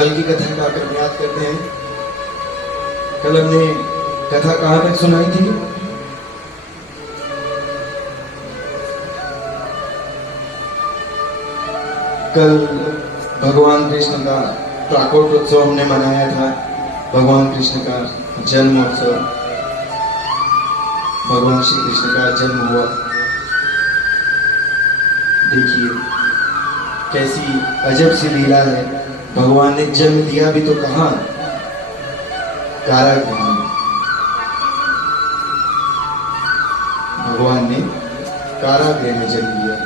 कल की कथा का अगर याद करते हैं, कल हमने कथा कहां तक सुनाई थी? कल भगवान कृष्ण का प्राकोटोत्सव हमने मनाया था। भगवान कृष्ण का जन्म उत्सव, भगवान श्री कृष्ण का जन्म हुआ। देखिए कैसी अजब सी लीला है। भगवान ने जन्म दिया भी तो कहां? कारागृह में। भगवान ने कारागृह में जन्म लिया।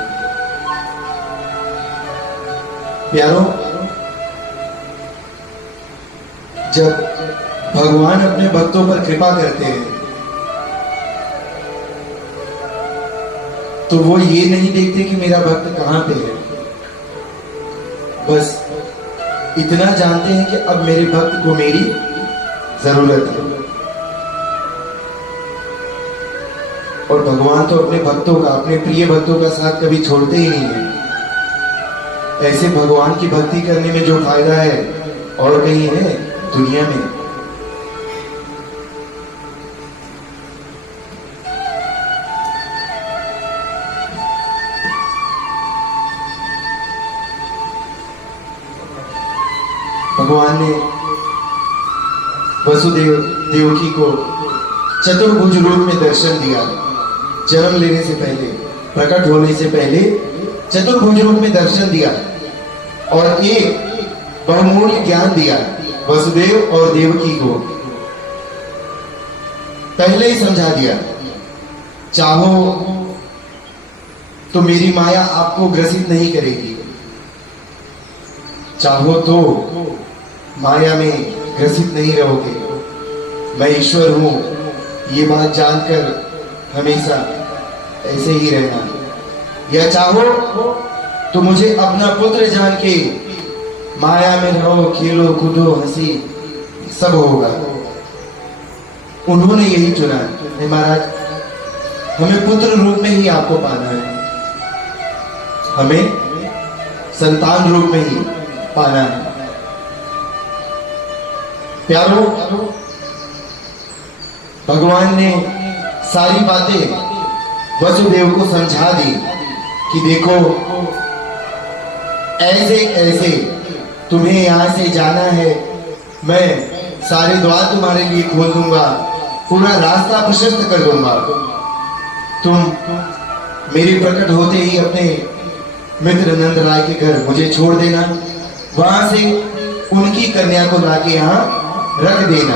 प्यारों, जब भगवान अपने भक्तों पर कृपा करते हैं तो वो ये नहीं देखते कि मेरा भक्त कहां पे है, बस इतना जानते हैं कि अब मेरे भक्त को मेरी जरूरत है। और भगवान तो अपने भक्तों का, अपने प्रिय भक्तों का साथ कभी छोड़ते ही नहीं है। ऐसे भगवान की भक्ति करने में जो फायदा है और कहीं है दुनिया में। भगवान ने वसुदेव देवकी को चतुर्भुज रूप में दर्शन दिया। जन्म लेने से पहले, प्रकट होने से पहले चतुर्भुज रूप में दर्शन दिया और एक बहुमूल्य ज्ञान दिया वसुदेव और देवकी को। पहले ही समझा दिया, चाहो तो मेरी माया आपको ग्रसित नहीं करेगी, चाहो तो माया में ग्रसित नहीं रहोगे। मैं ईश्वर हूं, ये बात जानकर हमेशा ऐसे ही रहना, या चाहो तो मुझे अपना पुत्र जान के माया में रहो, खेलो कूदो हंसी सब होगा। उन्होंने यही चुना है महाराज, हमें पुत्र रूप में ही आपको पाना है, हमें संतान रूप में ही पाना है। प्यारो, भगवान ने सारी बातें वसुदेव को समझा दी कि देखो ऐसे ऐसे तुम्हें यहां से जाना है, मैं सारे द्वार तुम्हारे लिए खोल दूंगा, पूरा रास्ता प्रशस्त कर दूंगा। तुम मेरे प्रकट होते ही अपने मित्र नंद राय के घर मुझे छोड़ देना, वहां से उनकी कन्या को लाके यहाँ रख देना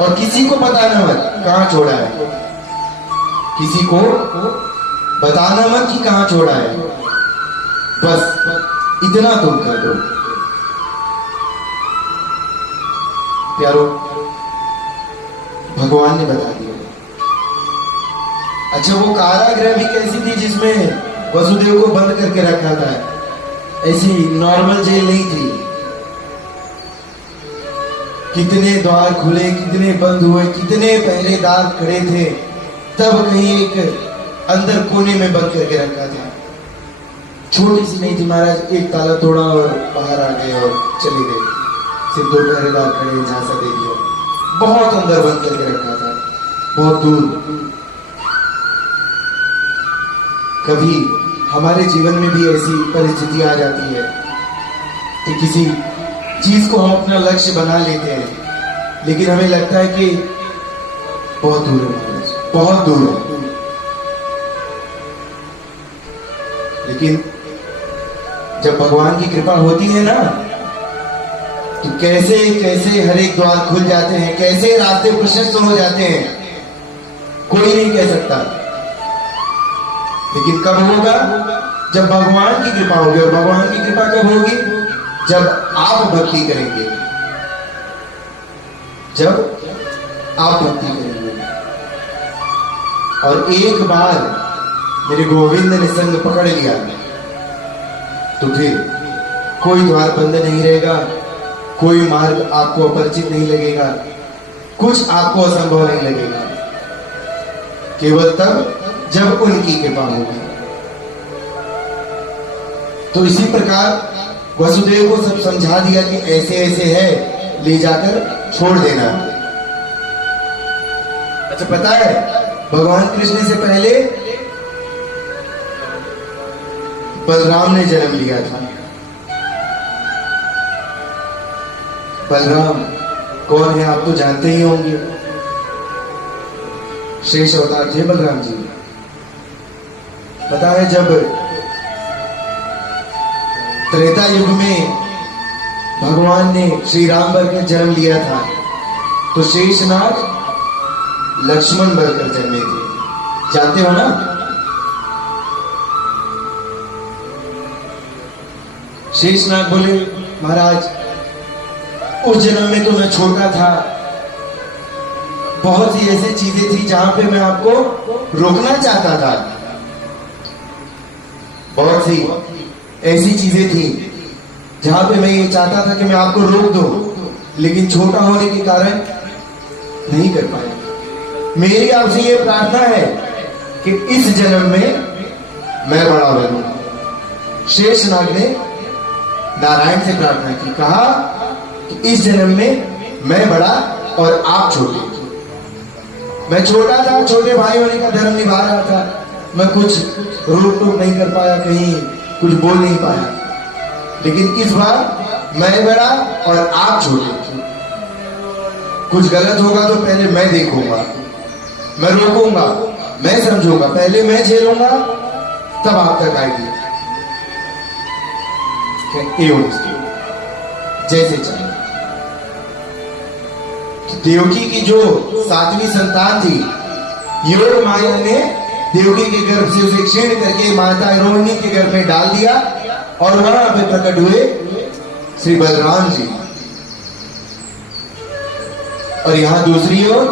और किसी को बताना मत कहां छोड़ा है, किसी को बताना मत कि कहां छोड़ा है, बस इतना तुम कर दो। प्यारो, भगवान ने बता दिया। अच्छा, वो कारागृह भी कैसी थी जिसमें वसुदेव को बंद करके रखा था? ऐसी नॉर्मल जेल नहीं थी। कितने द्वार खुले, कितने बंद हुए, कितने पहरेदार खड़े थे, तब कहीं एक अंदर कोने में बंद करके रखा था। छोटी सी नहीं थी महाराज, एक ताला तोड़ा और बाहर आ गए और चले गए। सिर्फ दो पहरेदार खड़े, झांसा दे दिया। बहुत अंदर बंद करके रखा था, बहुत दूर। कभी हमारे जीवन में भी ऐसी परिस्थिति आ जाती है कि किसी चीज को हम अपना लक्ष्य बना लेते हैं, लेकिन हमें लगता है कि बहुत दूर है, बहुत दूर है। लेकिन जब भगवान की कृपा होती है ना, तो कैसे कैसे हर एक द्वार खुल जाते हैं, कैसे रास्ते प्रशस्त हो जाते हैं, कोई नहीं कह सकता। लेकिन कब होगा? जब भगवान की कृपा होगी। और भगवान की कृपा कब होगी? जब आप भक्ति करेंगे, जब आप भक्ति करेंगे। और एक बार मेरे गोविंद ने संग पकड़ लिया तो फिर कोई द्वार बंद नहीं रहेगा, कोई मार्ग आपको अपरिचित नहीं लगेगा, कुछ आपको असंभव नहीं लगेगा। केवल तब जब उनकी कृपा होगी। तो इसी प्रकार वसुदेव को सब समझा दिया कि ऐसे ऐसे है, ले जाकर छोड़ देना। अच्छा, पता है भगवान कृष्ण से पहले बलराम ने जन्म लिया था। बलराम कौन है आप तो जानते ही होंगे। शेष अवतार थे बलराम जी। पता है जब त्रेता युग में भगवान ने श्री राम बनकर जन्म लिया था तो शेषनाग लक्ष्मण बनकर जन्मे थे, जानते हो ना। शेषनाग बोले महाराज उस जन्म में तो मैं छोटा था, बहुत सी ऐसी चीजें थी जहां पे मैं आपको रोकना चाहता था। बहुत सी ऐसी चीजें थी जहां पे मैं ये चाहता था कि मैं आपको रोक दूं, लेकिन छोटा होने के कारण नहीं कर पाया। मेरी आपसे ये प्रार्थना है कि इस जन्म में मैं बड़ा बनूं। शेषनाग ने नारायण से प्रार्थना की, कहा कि इस जन्म में मैं बड़ा और आप छोटे। मैं छोटा था, छोटे भाई होने का धर्म निभा रहा था, मैं कुछ रोक टोक नहीं कर पाया, कहीं कुछ बोल नहीं पाया। लेकिन इस बार मैं बड़ा और आप छोटे। कुछ गलत होगा तो पहले मैं देखूंगा, मैं रोकूंगा, मैं समझूंगा, पहले मैं झेलूंगा तब आप तक आएगी। जैसे चाहिए। देवकी की जो 7वीं संतान थी, योग माया ने देवकी के गर्भ से उसे छीन करके माता रोहिणी के गर्भ में डाल दिया और वहां पे प्रकट हुए श्री बलराम जी। और यहां दूसरी ओर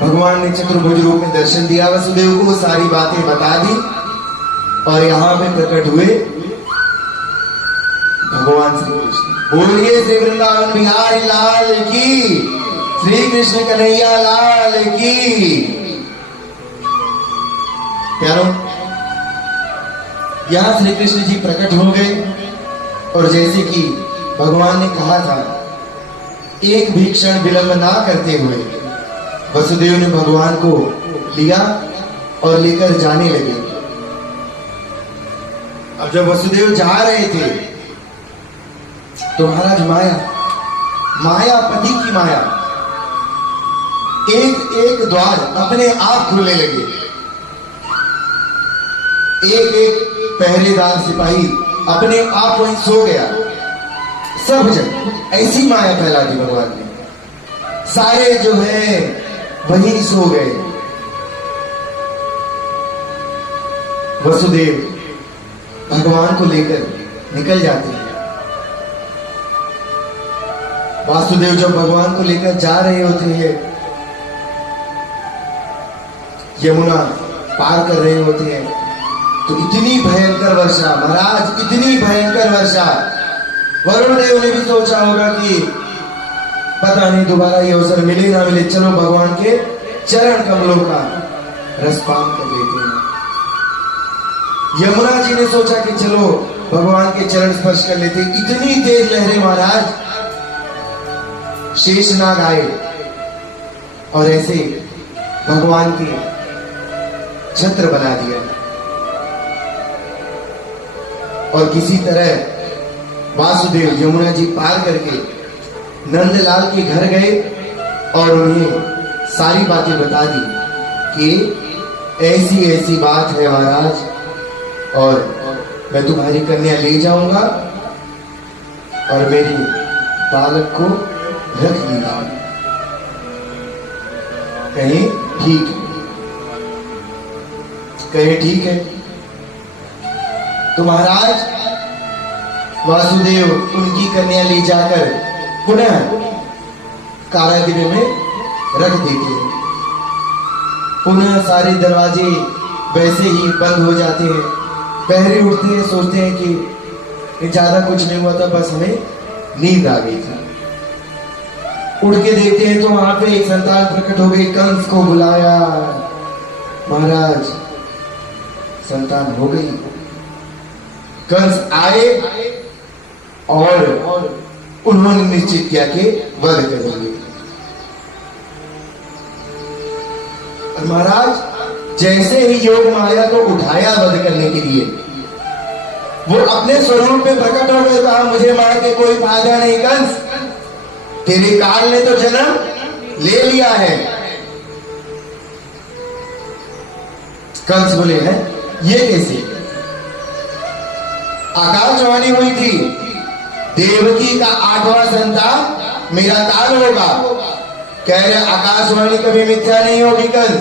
भगवान ने चतुर्भुज रूप में दर्शन दिया वसुदेव को, सारी बातें बता दी और यहां पे प्रकट हुए भगवान श्री कृष्ण। बोलिए श्री वृंदावन बिहारी लाल की, श्री कृष्ण कन्हैया लाल की। प्यारो, यहां श्री कृष्ण जी प्रकट हो गए और जैसे कि भगवान ने कहा था, एक भी क्षण विलंब ना करते हुए वसुदेव ने भगवान को लिया और लेकर जाने लगे। अब जब वसुदेव जा रहे थे तो महाराज माया पति की माया, एक एक द्वार अपने आप खुलने लगे। एक एक पहरेदार सिपाही अपने आप वहीं सो गया। सब जन ऐसी माया फैला दी भगवान ने, सारे जो है वहीं सो गए। वसुदेव भगवान को लेकर निकल जाते हैं। वासुदेव जब भगवान को लेकर जा रहे होते हैं, यमुना पार कर रहे होते हैं, तो इतनी भयंकर वर्षा महाराज, इतनी भयंकर वर्षा। वरुण देव ने भी सोचा होगा कि पता नहीं दोबारा ये अवसर मिले ना मिले, चलो भगवान के चरण कमलों का रसपान कर लेते हैं। यमुना जी ने सोचा कि चलो भगवान के चरण स्पर्श कर लेते। इतनी तेज लहरें महाराज, शेषनाग आए और ऐसे भगवान के छत्र बना दिया और किसी तरह वासुदेव यमुना जी पार करके नंदलाल के घर गए और उन्हें सारी बातें बता दी कि ऐसी ऐसी बात है महाराज, और मैं तुम्हारी कन्या ले जाऊंगा और मेरी बालक को रख लीजिए। कहे ठीक है, कहे ठीक है। तो महाराज वासुदेव उनकी कन्या ले जाकर पुनः कारागृह में रख देते हैं। पुनः सारे दरवाजे वैसे ही बंद हो जाते हैं। पहरे उठते हैं, सोचते हैं कि ज्यादा कुछ नहीं हुआ था, बस हमें नींद आ गई थी। उठ के देखते हैं तो वहां पे एक संतान प्रकट हो गई। कंस को बुलाया, महाराज संतान हो गई। कंस आए और उन्होंने निश्चित किया कि वध करेंगे। और महाराज जैसे ही योग माया को उठाया वध करने के लिए, वो अपने स्वरूप में प्रकट हो गए। कहा मुझे मार के कोई फायदा नहीं कंस, तेरे काल ने तो जन्म ले लिया है। कंस बोले हैं ये कैसे? आकाशवाणी हुई थी देवकी का 8वां संतान मेरा काल होगा। कह रहे आकाशवाणी कभी मिथ्या नहीं होगी कंस,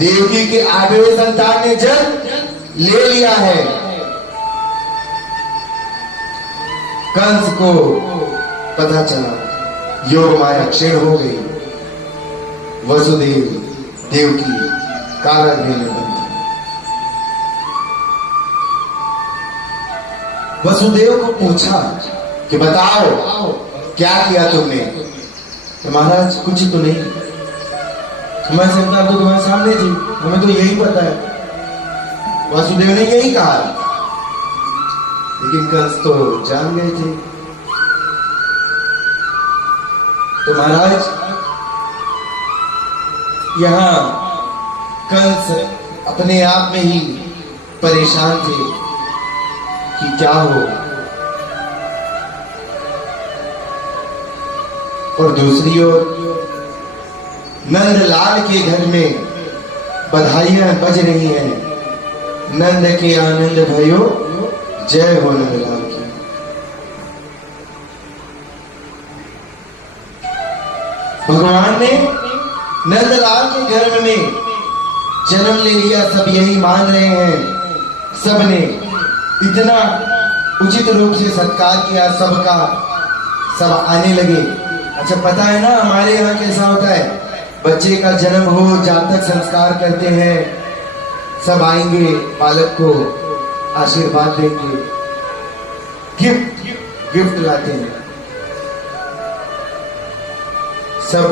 देवकी के 8वें संतान ने जन्म ले लिया है। कंस को पता चला योग माया क्षीण हो गई। वसुदेव देवकी कारण लेने बंदी। वसुदेव को पूछा कि बताओ क्या किया तुमने? तो महाराज कुछ तो नहीं, हमारे संतान तो तुम्हारे सामने थी, हमें तो यही पता है। वासुदेव ने यही कहा, लेकिन कंस तो जान गए थे। तो महाराज यहां कंस अपने आप में ही परेशान थे कि क्या हो। और दूसरी ओर नंदलाल के घर में बधाइयां बज रही हैं। नंद के आनंद भयो जय हो नंदलाल की। भगवान ने नंदलाल के घर में जन्म ले लिया, सब यही मान रहे हैं। सबने इतना उचित रूप से सत्कार किया सबका, सब आने लगे। अच्छा पता है ना हमारे यहाँ कैसा होता है, बच्चे का जन्म हो जातक संस्कार करते हैं, सब आएंगे, बालक को आशीर्वाद देंगे, गिफ्ट लाते हैं। सब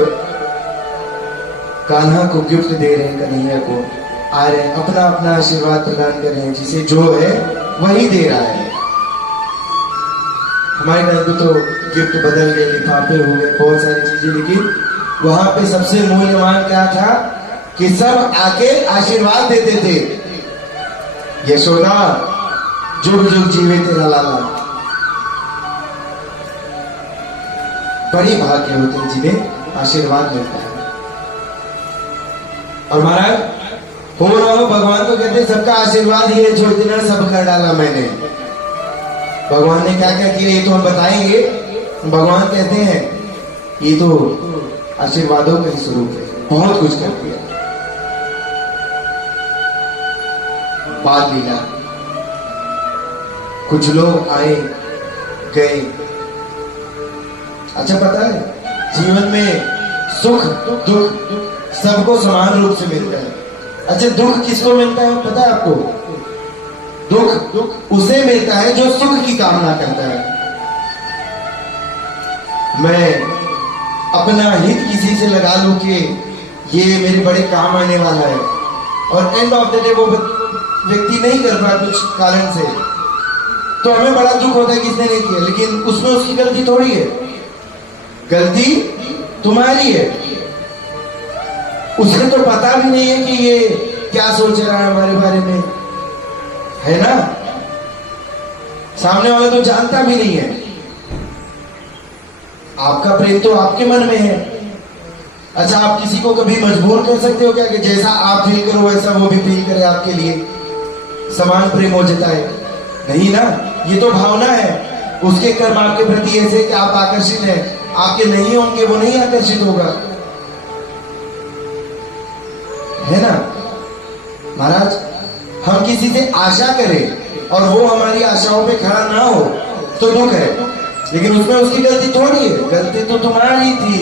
कान्हा को गिफ्ट दे रहे हैं, कन्हैया को आ रहे हैं, अपना अपना आशीर्वाद प्रदान कर रहे हैं, जिसे जो है वही दे रहा है। हमारे घर पे तो गिफ्ट बदल गए, लिफाफे हो गए, बहुत सारी चीजें, लेकिन वहां पे सबसे मूल्यवान क्या था कि सब आके आशीर्वाद देते थे। यशोदा जुग जुग जीवे तेरा लाला। बड़ी भाग्य होते हैं जिन्हें आशीर्वाद मिलता है। और महाराज हो ना हो, भगवान तो कहते सबका आशीर्वाद ही है, जो इतना सब कर डाला मैंने। भगवान ने क्या क्या किया ये तो हम बताएंगे। भगवान कहते हैं ये तो आशीर्वादों का ही स्वरूप है, बहुत कुछ कर दिया। बाल लीला, कुछ लोग आए गए। अच्छा पता है जीवन में सुख दुख सबको समान रूप से मिलता है। अच्छा दुख किसको मिलता है पता है आपको? दुख उसे मिलता है जो सुख की कामना करता है। मैं अपना हित किसी से लगा लूं कि ये मेरे बड़े काम आने वाला है, और एंड ऑफ द डे वो व्यक्ति नहीं कर पाया कुछ कारण से, तो हमें बड़ा दुख होता है कि इसने नहीं किया, लेकिन उसमें उसकी गलती थोड़ी है, गलती तुम्हारी है। उसे तो पता भी नहीं है कि ये क्या सोच रहा है हमारे बारे में, है ना? सामने वाला तो जानता भी नहीं है। आपका प्रेम तो आपके मन में है। अच्छा आप किसी को कभी मजबूर कर सकते हो क्या कि जैसा आप फील करो वैसा वो भी फील करे आपके लिए, समान प्रेम हो जाता है? नहीं ना, ये तो भावना है। उसके कर्म आपके प्रति ऐसे कि आप आकर्षित हैं, आपके नहीं होंगे वो नहीं आकर्षित होगा, है ना? महाराज हम किसी से आशा करें और वो हमारी आशाओं पे खड़ा ना हो तो दुख है, लेकिन उसमें उसकी गलती थोड़ी है, गलती तो तुम्हारी थी।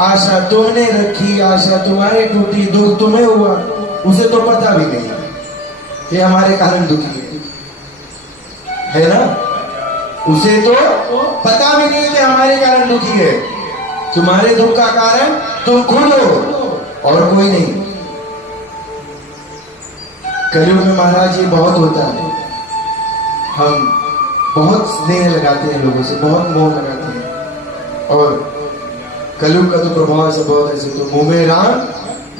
आशा तुमने रखी, आशा तुम्हारी टूटी, दुख तुम्हें हुआ, उसे तो पता भी नहीं ये हमारे कारण दुखी है ना? उसे तो पता भी नहीं कि हमारे कारण दुखी है। तुम्हारे दुख का कारण तुम खुद हो और कोई नहीं। कलयुग में महाराज ये बहुत होता है। हम बहुत स्नेह लगाते हैं लोगों से, बहुत मोह लगाते हैं, और कलयुग का तो प्रभाव ऐसा बहुत ऐसे, तो मुंह में राम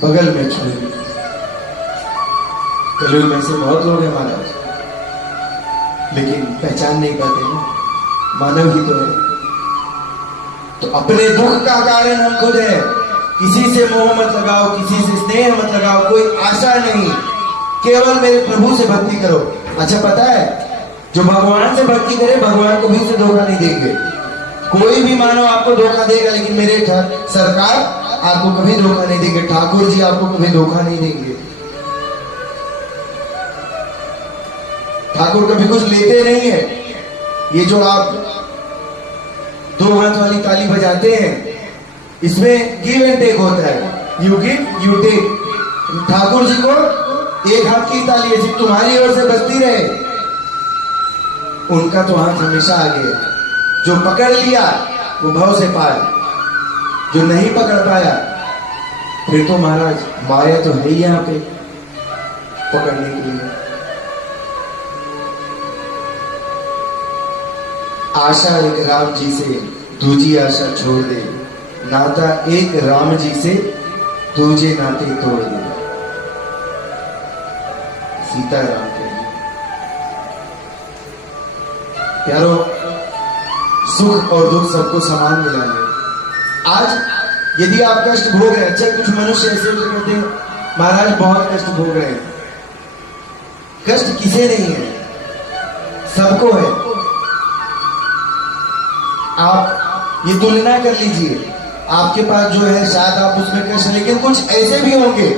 बगल में छुरी। कलयुग में से बहुत लोग हैं महाराज, लेकिन पहचान नहीं पाते ना, मानव ही तो है। तो अपने दुख का कारण हम खुद है। किसी से मोह मत लगाओ, किसी से स्नेह मत लगाओ, कोई आशा नहीं, केवल मेरे प्रभु से भक्ति करो। अच्छा पता है, जो भगवान से भक्ति करे भगवान कभी उसे धोखा नहीं देंगे। कोई भी मानव आपको धोखा देगा, लेकिन मेरे सरकार आपको कभी धोखा नहीं देंगे, ठाकुर जी आपको कभी धोखा नहीं देंगे। ठाकुर कभी कुछ लेते नहीं है। ये जो आप दो हाथ वाली ताली बजाते हैं, इसमें गिव एंड टेक होता है, you give you take. Thakur ji को एक हाथ की ताली है, सिर्फ तुम्हारी ओर से बजती रहे, उनका तो हाथ हमेशा आगे है। जो पकड़ लिया वो भव से पार, जो नहीं पकड़ पाया फिर तो महाराज माया तो है ही यहां पे पकड़ने के लिए। आशा एक राम जी से दूजी आशा छोड़ दे, नाता एक राम जी से दूजे नाते तोड़ दे। सीताराम के प्यारो, सुख और दुख सबको समान मिला है। आज यदि आप कष्ट भोग रहे हैं, अच्छा कुछ मनुष्य ऐसे कहते हैं महाराज बहुत कष्ट भोग रहे हैं। कष्ट किसे नहीं है, सबको है। आप ये तुलना कर लीजिए, आपके पास जो है शायद आप उसमें कष्ट, लेकिन कुछ ऐसे भी होंगे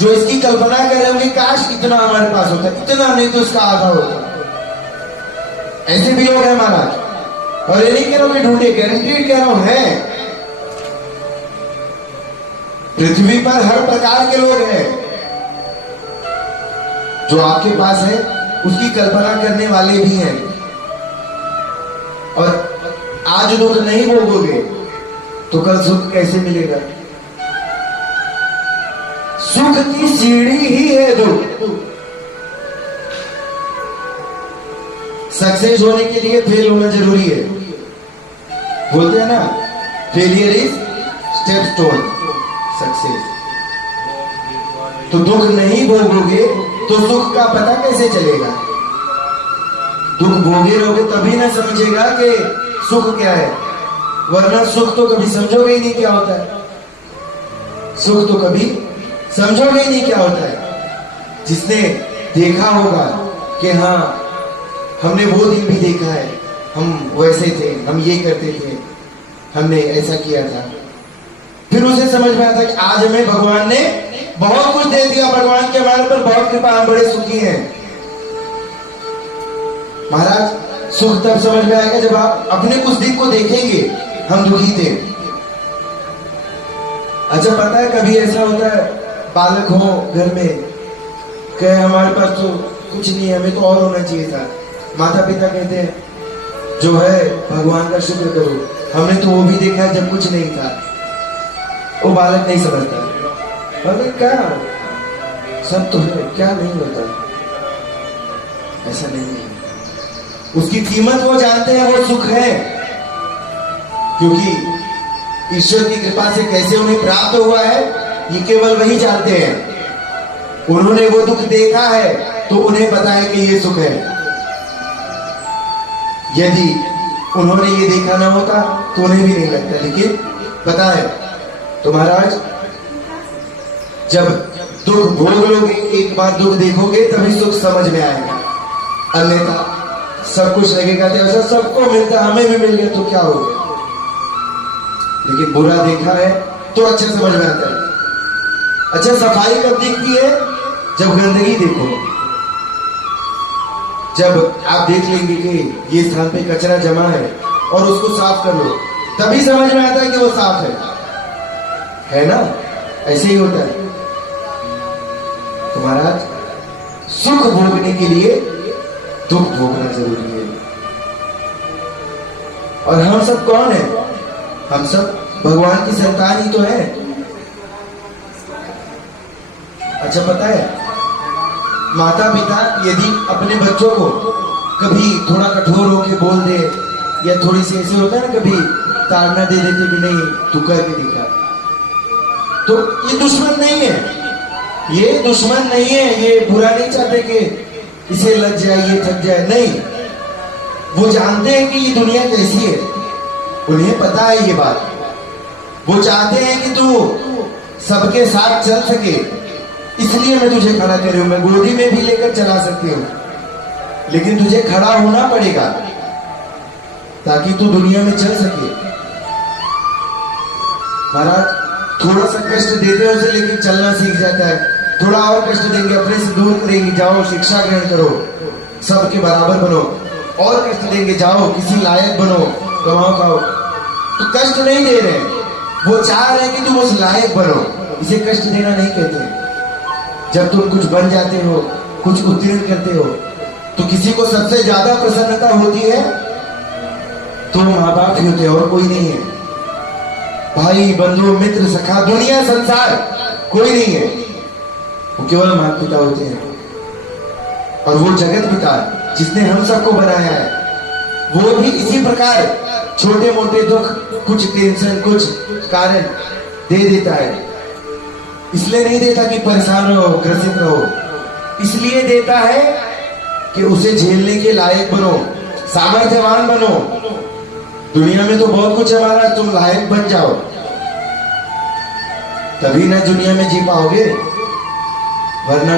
जो इसकी कल्पना कर रहे होंगे काश इतना हमारे पास होता, इतना नहीं तो उसका आधा होता। ऐसे भी लोग हैं महाराज, और ये नहीं कह रहा हूं कि ढूंढे, गारंटीड कह रहा हूं है। पृथ्वी पर हर प्रकार के लोग हैं। जो आपके पास है उसकी कल्पना करने वाले भी हैं। और आज दुख नहीं भोगोगे तो कल सुख कैसे मिलेगा? सुख की सीढ़ी ही है दुख। सक्सेस होने के लिए फेल होना जरूरी है। बोलते हैं ना, failure is step stone success. तो दुख नहीं भोगोगे तो सुख का पता कैसे चलेगा? दुख भोगे रहोगे तभी ना समझेगा कि सुख क्या है, वरना सुख तो कभी समझोगे ही नहीं क्या होता है। सुख तो कभी समझोगे ही नहीं क्या होता है। जिसने देखा होगा कि हाँ हमने वो दिन भी देखा है, हम वैसे थे, हम ये करते थे, हमने ऐसा किया था, फिर उसे समझ में आता कि आज हमें भगवान ने बहुत कुछ दे दिया, भगवान के हमारे पर बहुत कृपा, हम बड़े सुखी हैं। महाराज सुख तब समझ में आएगा जब आप अपने उस दिन को देखेंगे हम दुखी थे। अच्छा पता है कभी ऐसा होता है, बालक हो घर में, कहे हमारे पास तो कुछ नहीं है, हमें तो और होना चाहिए था। माता पिता कहते हैं जो है भगवान का शुक्र करो, हमने तो वो भी देखा है जब कुछ नहीं था। वो बालक नहीं समझता, अरे क्या सब तो है, क्या नहीं होता, ऐसा नहीं है। उसकी कीमत वो जानते हैं, वो सुख है, क्योंकि ईश्वर की कृपा से कैसे उन्हें प्राप्त हुआ है ये केवल वही जानते हैं। उन्होंने वो दुख देखा है तो उन्हें पता है कि ये सुख है। यदि उन्होंने ये देखा ना होता तो उन्हें भी नहीं लगता, लेकिन पता है। तो महाराज जब दुख भोग लोगे, एक बार दुख देखोगे तभी सुख समझ में आएगा, अन्यथा सब कुछ लगेगा तो ऐसा सबको मिलता, हमें भी मिल गया तो क्या हो गया। लेकिन बुरा देखा है तो अच्छा समझ में आता है। अच्छा सफाई कब दिखती है? जब गंदगी देखो, जब आप देख लेंगे कि ये स्थान पे कचरा जमा है और उसको साफ कर लो, तभी समझ में आता है कि वो साफ है ना? ऐसे ही होता है। तो महाराज सुख भोगने के लिए दुख भोगना जरूरी है। और हम सब कौन है? हम सब भगवान की संतान ही तो है। अच्छा पता है, माता पिता यदि अपने बच्चों को कभी थोड़ा कठोर होके बोल दे, या थोड़ी सी ऐसे होता है ना, कभी ताड़ना दे देते कि नहीं तू करके दिखा, तो ये दुश्मन नहीं है, ये दुश्मन नहीं है, ये बुरा नहीं चाहते कि इसे लग जाए, ये थक जाए, नहीं, वो जानते हैं कि ये दुनिया कैसी है, उन्हें पता है ये बात, वो चाहते हैं कि तू सबके साथ चल सके, इसलिए मैं तुझे खड़ा कर रही हूं, मैं गोदी में भी लेकर चला सकती हूँ, लेकिन तुझे खड़ा होना पड़ेगा ताकि तू दुनिया में चल सके। महाराज थोड़ा सा कष्ट देते हैं उसे, लेकिन चलना सीख जाता है, थोड़ा और कष्ट देंगे अपने से दूर करेंगे, जाओ शिक्षा ग्रहण करो, सबके बराबर बनो, और कष्ट देंगे, जाओ किसी लायक बनो, कमाओ खाओ, तो कष्ट नहीं दे रहे, वो चाह रहे हैं कि तुम उस लायक बनो, इसे कष्ट देना नहीं कहते। जब तुम कुछ बन जाते हो, कुछ उत्तीर्ण करते हो, तो किसी को सबसे ज्यादा प्रसन्नता होती है तो माँ बाप ही होते हैं, और कोई नहीं है, भाई बंधु मित्र सखा दुनिया संसार कोई नहीं है, वो केवल माता पिता होते हैं, और वो जगत पिता जिसने हम सबको बनाया है, वो भी इसी प्रकार छोटे मोटे दुख, कुछ टेंशन, कुछ कारण दे देता है, इसलिए नहीं देता कि परेशान रहो, ग्रसित रहो, इसलिए देता है कि उसे झेलने के लायक बनो, सामर्थ्यवान बनो। दुनिया में तो बहुत कुछ है महाराज, तुम लायक बन जाओ, तभी ना दुनिया में जी पाओगे, वरना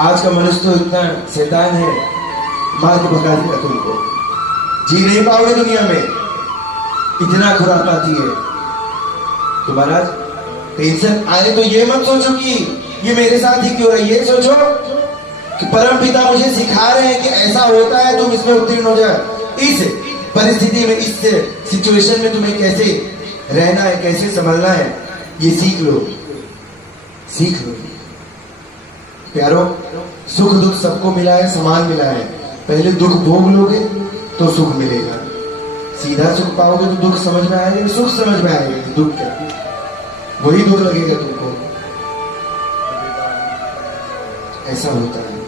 आज का मनुष्य तो इतना शैतान है, मार के भगा देगा तुमको, जी नहीं पाओगे दुनिया में, इतना खुरापाती है। तो महाराज टेंशन आए तो ये मत सोचो कि ये मेरे साथ ही क्यों रहा है, ये सोचो कि परम पिता मुझे सिखा रहे हैं कि ऐसा होता है, तुम इसमें उत्तीर्ण हो जाए, इस परिस्थिति में, इस सिचुएशन में तुम्हें कैसे रहना है, कैसे संभलना है, ये सीख लो, सीख लो प्यारो। सुख दुख सबको मिला है, समान मिला है, पहले दुख भोग लोगे तो सुख मिलेगा, सीधा सुख पाओगे तो दुख समझ में आएगा, सुख समझ में आएगा, दुख क्या, वही दुख लगेगा तुमको, ऐसा होता है।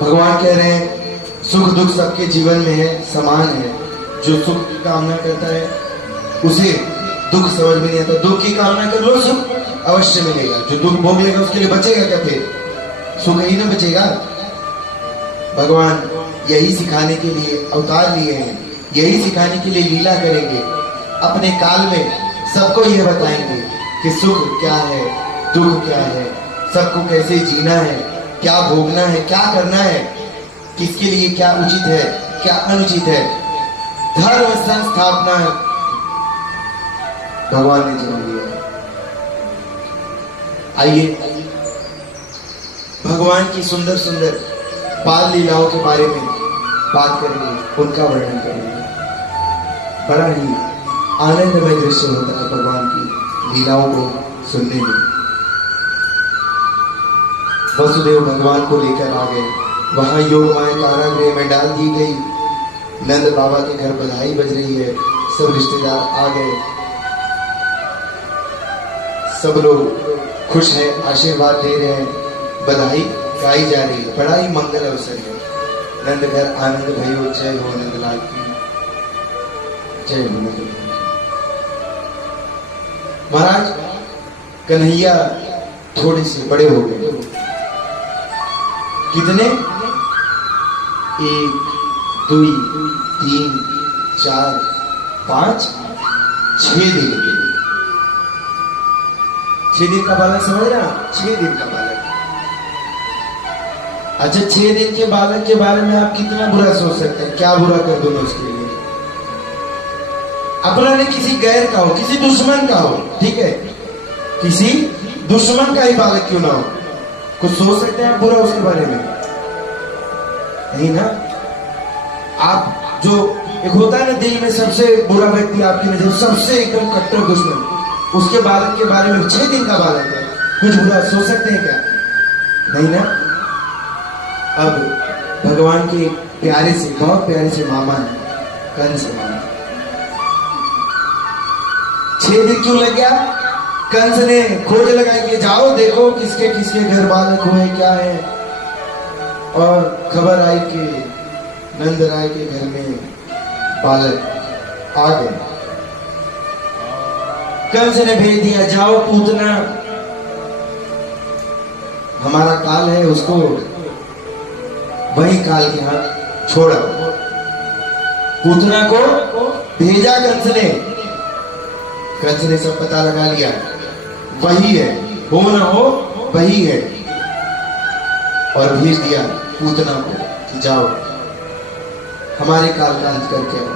भगवान कह रहे हैं सुख दुख सबके जीवन में है, समान है, जो सुख की कामना करता है उसे दुख समझ में नहीं आता, दुख की कामना कर लो सुख अवश्य मिलेगा, जो दुख भोग लेगा उसके लिए बचेगा क्या, फिर सुख ही ना बचेगा। भगवान यही सिखाने के लिए अवतार लिए हैं, यही सिखाने के लिए लीला करेंगे, अपने काल में सबको यह बताएंगे कि सुख क्या है, दुख क्या है, सबको कैसे जीना है, क्या भोगना है, क्या करना है, किसके लिए क्या उचित है, क्या अनुचित है, धर्म संस्थापना भगवान ने जन्म लिया है। आइए भगवान की सुंदर सुंदर बाल लीलाओं के बारे में बात करेंगे, उनका वर्णन करेंगे। बड़ा ही आनंदमय दृश्य होता है भगवान की लीलाओं को सुनने में। वसुदेव भगवान को लेकर आ गए, वहां योग माया कारागृह में डाल दी गई, नंद बाबा के घर बधाई बज रही है, सब रिश्तेदार आ गए, सब लोग खुश हैं, आशीर्वाद दे रहे हैं, बधाई गाई जा रही है, बड़ा ही मंगल अवसर है। नंद घर आनंद भयो, जय हो नंदलाल की जय हो नंद। महाराज कन्हैया थोड़े से बड़े हो गए, कितने, 1 2 3 4 5 6 दिन के, 6 दिन का बालक समझ रहा, 6 दिन का बालक। अच्छा 6 दिन के बालक के बारे में आप कितना बुरा सोच सकते हैं, क्या बुरा कर दो उसके लिए, अपना नहीं किसी गैर का हो, किसी दुश्मन का हो, ठीक है, किसी दुश्मन का ही बालक क्यों ना हो, कुछ सोच सकते हैं आप बुरा उसके बारे में, नहीं ना। आप जो एक होता है ना दिल में सबसे बुरा व्यक्ति आपकी नजर, सबसे एकदम कट्टर दुश्मन, उसके बालक के बारे में, 6 दिन का बालक है, कुछ बुरा सोच सकते हैं क्या, नहीं ना। अब भगवान के प्यारे से, बहुत प्यारे से मामा है, कंस मामा, 6 दिन क्यों लग गया, कंस ने खोज लगाई कि जाओ देखो किसके किसके घर बालक हुए क्या है, और खबर आई कि नंद राय के घर में बालक आ गए। कंस ने भेज दिया, जाओ पूतना, हमारा काल है, उसको वही काल के हाथ छोड़ा। पूतना को भेजा कंस ने। कंस ने सब पता लगा लिया, वही है, हो ना हो वही है, और भेज दिया पूतना को कि जाओ हमारे काल का अंत करके आओ।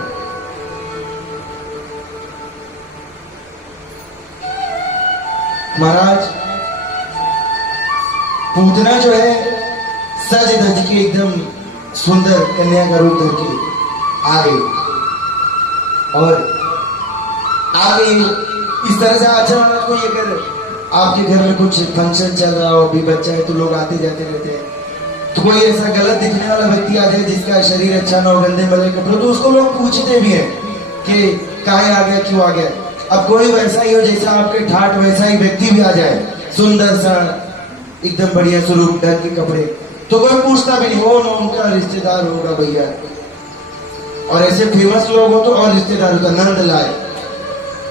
महाराज, पूतना जो है सज धज के एकदम सुंदर कन्या का रूप धर के आ गई, और आ गई इस तरह से। अच्छा महाराज, कोई अगर आपके घर में कुछ फंक्शन चल रहा हो, भी बच्चा है, तो लोग आते जाते रहते हैं, तो कोई ऐसा गलत दिखने वाला व्यक्ति आ जाए जिसका शरीर अच्छा ना हो, गंदे मले कपड़े, तो उसको लोग पूछते भी हैं कि काहे आ गया, क्यों आ गया। अब कोई वैसा ही हो जैसा आपके ठाठ, वैसा ही व्यक्ति भी आ जाए, सुंदर सा एकदम बढ़िया स्वरूप, ढंग के कपड़े, तो कोई पूछता भी नहीं, हो ना उनका रिश्तेदार होगा भैया। और ऐसे फेमस लोग हो तो और रिश्तेदार होता, नंद लाए,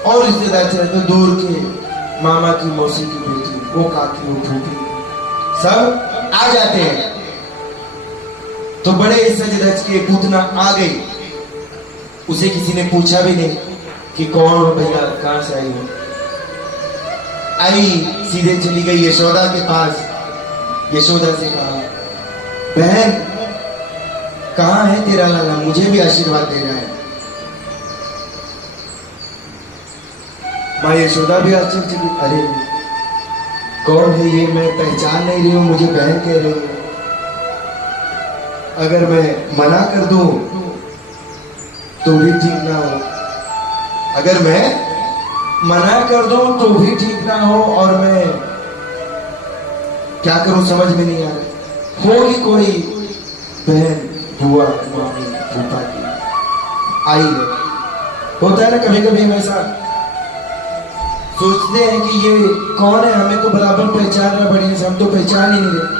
और रिश्तेदार चले तो दूर के मामा की, मौसी की बेटी, वो काकी, वो फूफी, सब आ जाते हैं। तो बड़े सज धज के पूतना आ गई। उसे किसी ने पूछा भी नहीं कि कौन हो भैया, कहां से आई हो। आई सीधे चली गई यशोदा के पास। यशोदा से कहा, बहन कहां है तेरा लाला, मुझे भी आशीर्वाद देना है। माँ यशोदा भी आश्चर्य, अरे कौन है ये, मैं पहचान नहीं रही हूं, मुझे बहन कह रही है। अगर मैं मना कर दूं तो भी ठीक ना हो, अगर मैं मना कर दूं तो भी ठीक ना हो, और मैं क्या करूं समझ में नहीं आ रहा। होगी कोई बहन, बुआ, मामी, फूफा की आई है। होता है ना कभी कभी हम ऐसा सोचते हैं कि ये कौन है, हमें तो बराबर पहचानना बढ़िया से, हम तो पहचान ही नहीं रहे,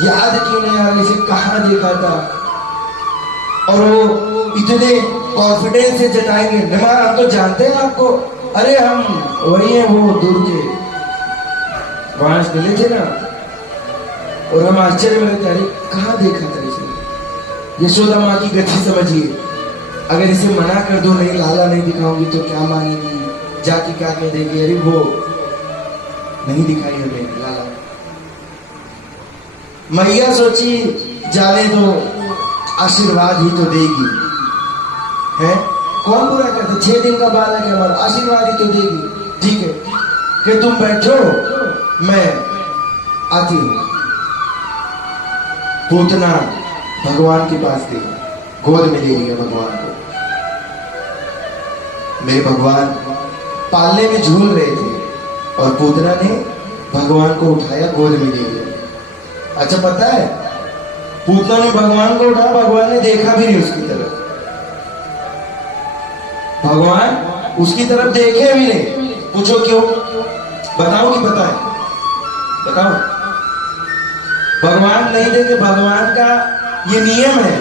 याद क्यों नहीं आ रहा, इसे कहाँ देखा था। और वो इतने कॉन्फिडेंस से जताएंगे, नमार हम तो जानते हैं आपको, अरे हम वही है, वो दूर के वहां मिले थे ना। और हम आश्चर्य में रहते, अरे कहाँ देखा था इसे। यशोदा माँ की गति समझिए, अगर इसे मना कर दो, नहीं लाला नहीं दिखाऊंगी तो क्या मानेगी, जाके क्या कह देगी, अरे वो नहीं दिखाई हमें लाला। मैया सोची जाने तो आशीर्वाद ही तो देगी, है कौन बुरा करता, 6 दिन का बालक है हमारा, आशीर्वाद ही तो देगी। ठीक है कि तुम बैठो, मैं आती हूं। पूतना भगवान के पास गई, गोद में ले लिया भगवान को। मेरे भगवान पालने में झूल रहे थे, और पूतना ने भगवान को उठाया, गोद में ले लिया। अच्छा पता है, पूतना ने भगवान को उठाया, भगवान ने देखा भी नहीं उसकी तरफ, भगवान उसकी तरफ देखे भी नहीं। पूछो क्यों, बताओ कि बताए, बताओ। भगवान नहीं देखे, भगवान का ये नियम है,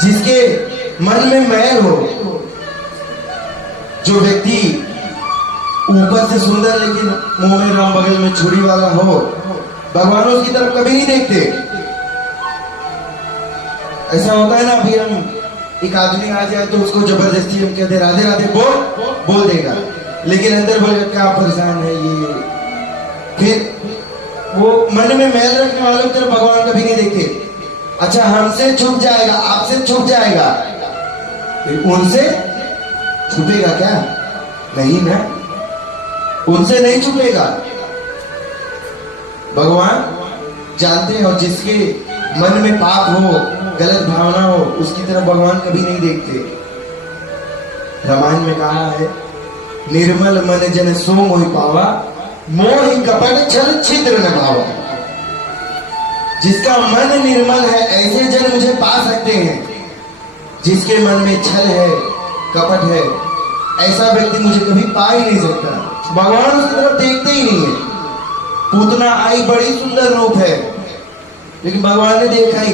जिसके मन में मैल हो, जो व्यक्ति ऊपर से सुंदर लेकिन मुंह में राम, बगल में छुरी वाला हो, भगवान उसकी तरफ कभी नहीं देखते। ऐसा होता है ना, अभी हम एक आदमी आ जाए तो उसको जबरदस्ती हम कहते राधे राधे बोल देगा, लेकिन अंदर बोलेगा क्या परेशान है ये। फिर वो मन में मैल रखने वालों की तरफ भगवान कभी नहीं देखते। अच्छा हमसे छुप जाएगा, आपसे छुप जाएगा, फिर उनसे छुपेगा क्या, नहीं ना, उनसे नहीं छुपेगा। भगवान जानते हैं, और जिसके मन में पाप हो, गलत भावना हो, उसकी तरफ भगवान कभी नहीं देखते। रामायण में कहा है, निर्मल मन जन सो मोहि पावा, मोहि कपट छल छिद्र न भावा। जिसका मन निर्मल है, ऐसे जन मुझे पा सकते हैं। जिसके मन में छल है, कपट है, ऐसा व्यक्ति मुझे कभी पा ही नहीं सकता। भगवान उसकी तरफ देखते ही नहीं है। पूतना आई, बड़ी सुंदर रूप है, लेकिन भगवान ने देखा ही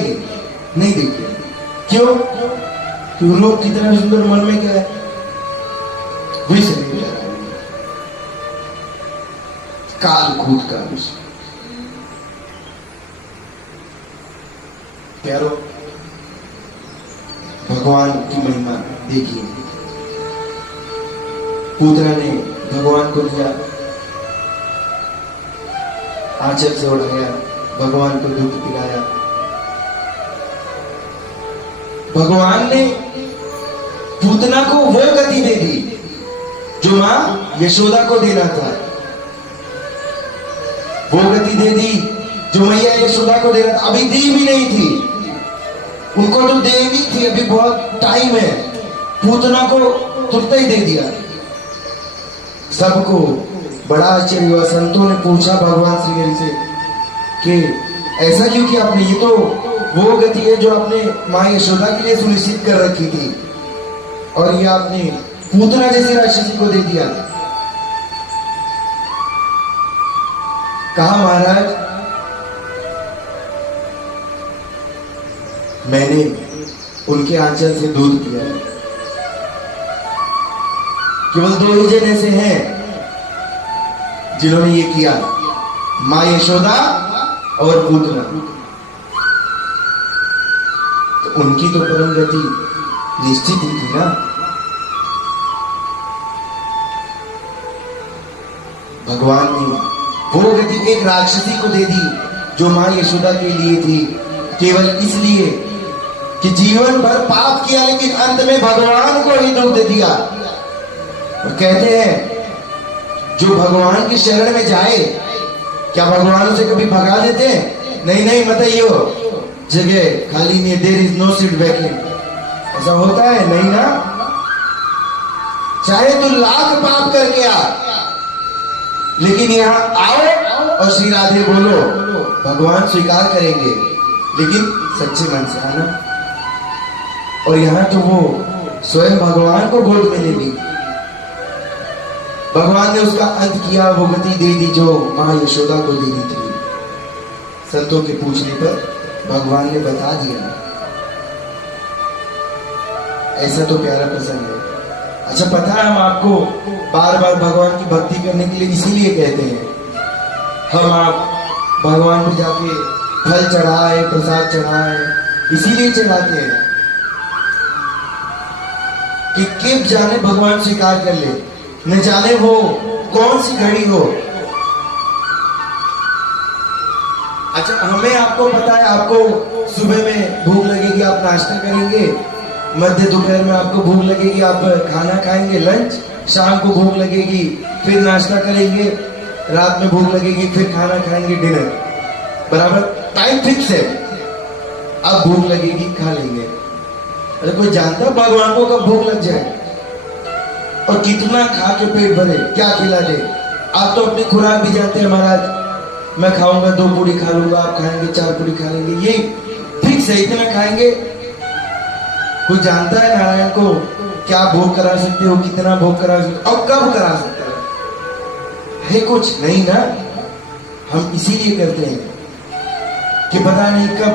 नहीं देखे। क्यों? क्यों? रूप कितना सुंदर, मन में क्या है वही से नहीं जा रहा। काल कूद का प्यारो, भगवान की महिमा देखिए। पूतना ने भगवान को लिया, आंचल से उड़ाया, भगवान को दूध पिलाया। भगवान ने पूतना को वो गति दे दी जो मां यशोदा को देना था। वो गति दे दी जो मैया यशोदा को देना था। अभी दी भी नहीं थी, उनको तो देनी थी, अभी बहुत टाइम है। पूतना को तुरंत ही दे दिया। सबको बड़ा आश्चर्य हुआ। संतों ने पूछा भगवान श्री हरि से कि ऐसा क्यों किया आपने? ये तो वो गति है जो आपने मां यशोदा के लिए सुनिश्चित कर रखी थी, और ये आपने पूतना जैसे राक्षसी को दे दिया। कहा महाराज, मैंने उनके आंचल से दूध पिया। केवल 2 ही जन ऐसे हैं जिन्होंने ये किया, मां यशोदा और पूतना। तो उनकी तो परम गति निश्चित ही थी ना। भगवान ने वो गति एक राक्षसी को दे दी जो मां यशोदा के लिए थी, केवल इसलिए कि जीवन भर पाप किया, लेकिन अंत में भगवान को ही दुख दे दिया। और कहते हैं जो भगवान की शरण में जाए, क्या भगवान उसे कभी भगा देते हैं? नहीं मत आइयो, जगह खाली नहीं है, there is no seat vacant. ऐसा होता है नहीं ना। चाहे तू लाख पाप करके आ, लेकिन यहां आओ और श्री राधे बोलो, भगवान स्वीकार करेंगे, लेकिन सच्चे मन से आना। और यहां तो वो स्वयं भगवान को गोद में ले ली। भगवान ने उसका अंत किया, वो गति दे दी जो मां यशोदा को देनी थी। संतों के पूछने पर भगवान ने बता दिया। ऐसा तो प्यारा प्रसंग है। अच्छा, पता है हम आपको बार बार भगवान की भक्ति करने के लिए इसीलिए कहते हैं। हम आप भगवान को जाके फल चढ़ाए, प्रसाद चढ़ाए, इसीलिए चढ़ाते हैं कि कब जाने भगवान स्वीकार कर ले, न जाने वो कौन सी घड़ी हो। अच्छा, हमें आपको पता है, आपको सुबह में भूख लगेगी, आप नाश्ता करेंगे, मध्य दोपहर में आपको भूख लगेगी, आप खाना खाएंगे लंच, शाम को भूख लगेगी फिर नाश्ता करेंगे, रात में भूख लगेगी फिर खाना खाएंगे डिनर, बराबर टाइम फिक्स है। अब भूख लगेगी खा लेंगे। अरे कोई जानता है भगवान को कब भूख लग जाए और कितना खा के पेट भरे, क्या खिला दे? आप तो अपनी खुराक भी जानते हैं महाराज, मैं खाऊंगा 2 पूड़ी खा लूंगा, आप खाएंगे 4 पूड़ी खा लेंगे, ये फिक्स है, इतना खाएंगे। कोई जानता है नारायण को क्या भोग करा सकते हो, कितना भोग करा सकते हो, और कब करा सकते है कुछ नहीं ना। हम इसीलिए करते हैं कि पता नहीं कब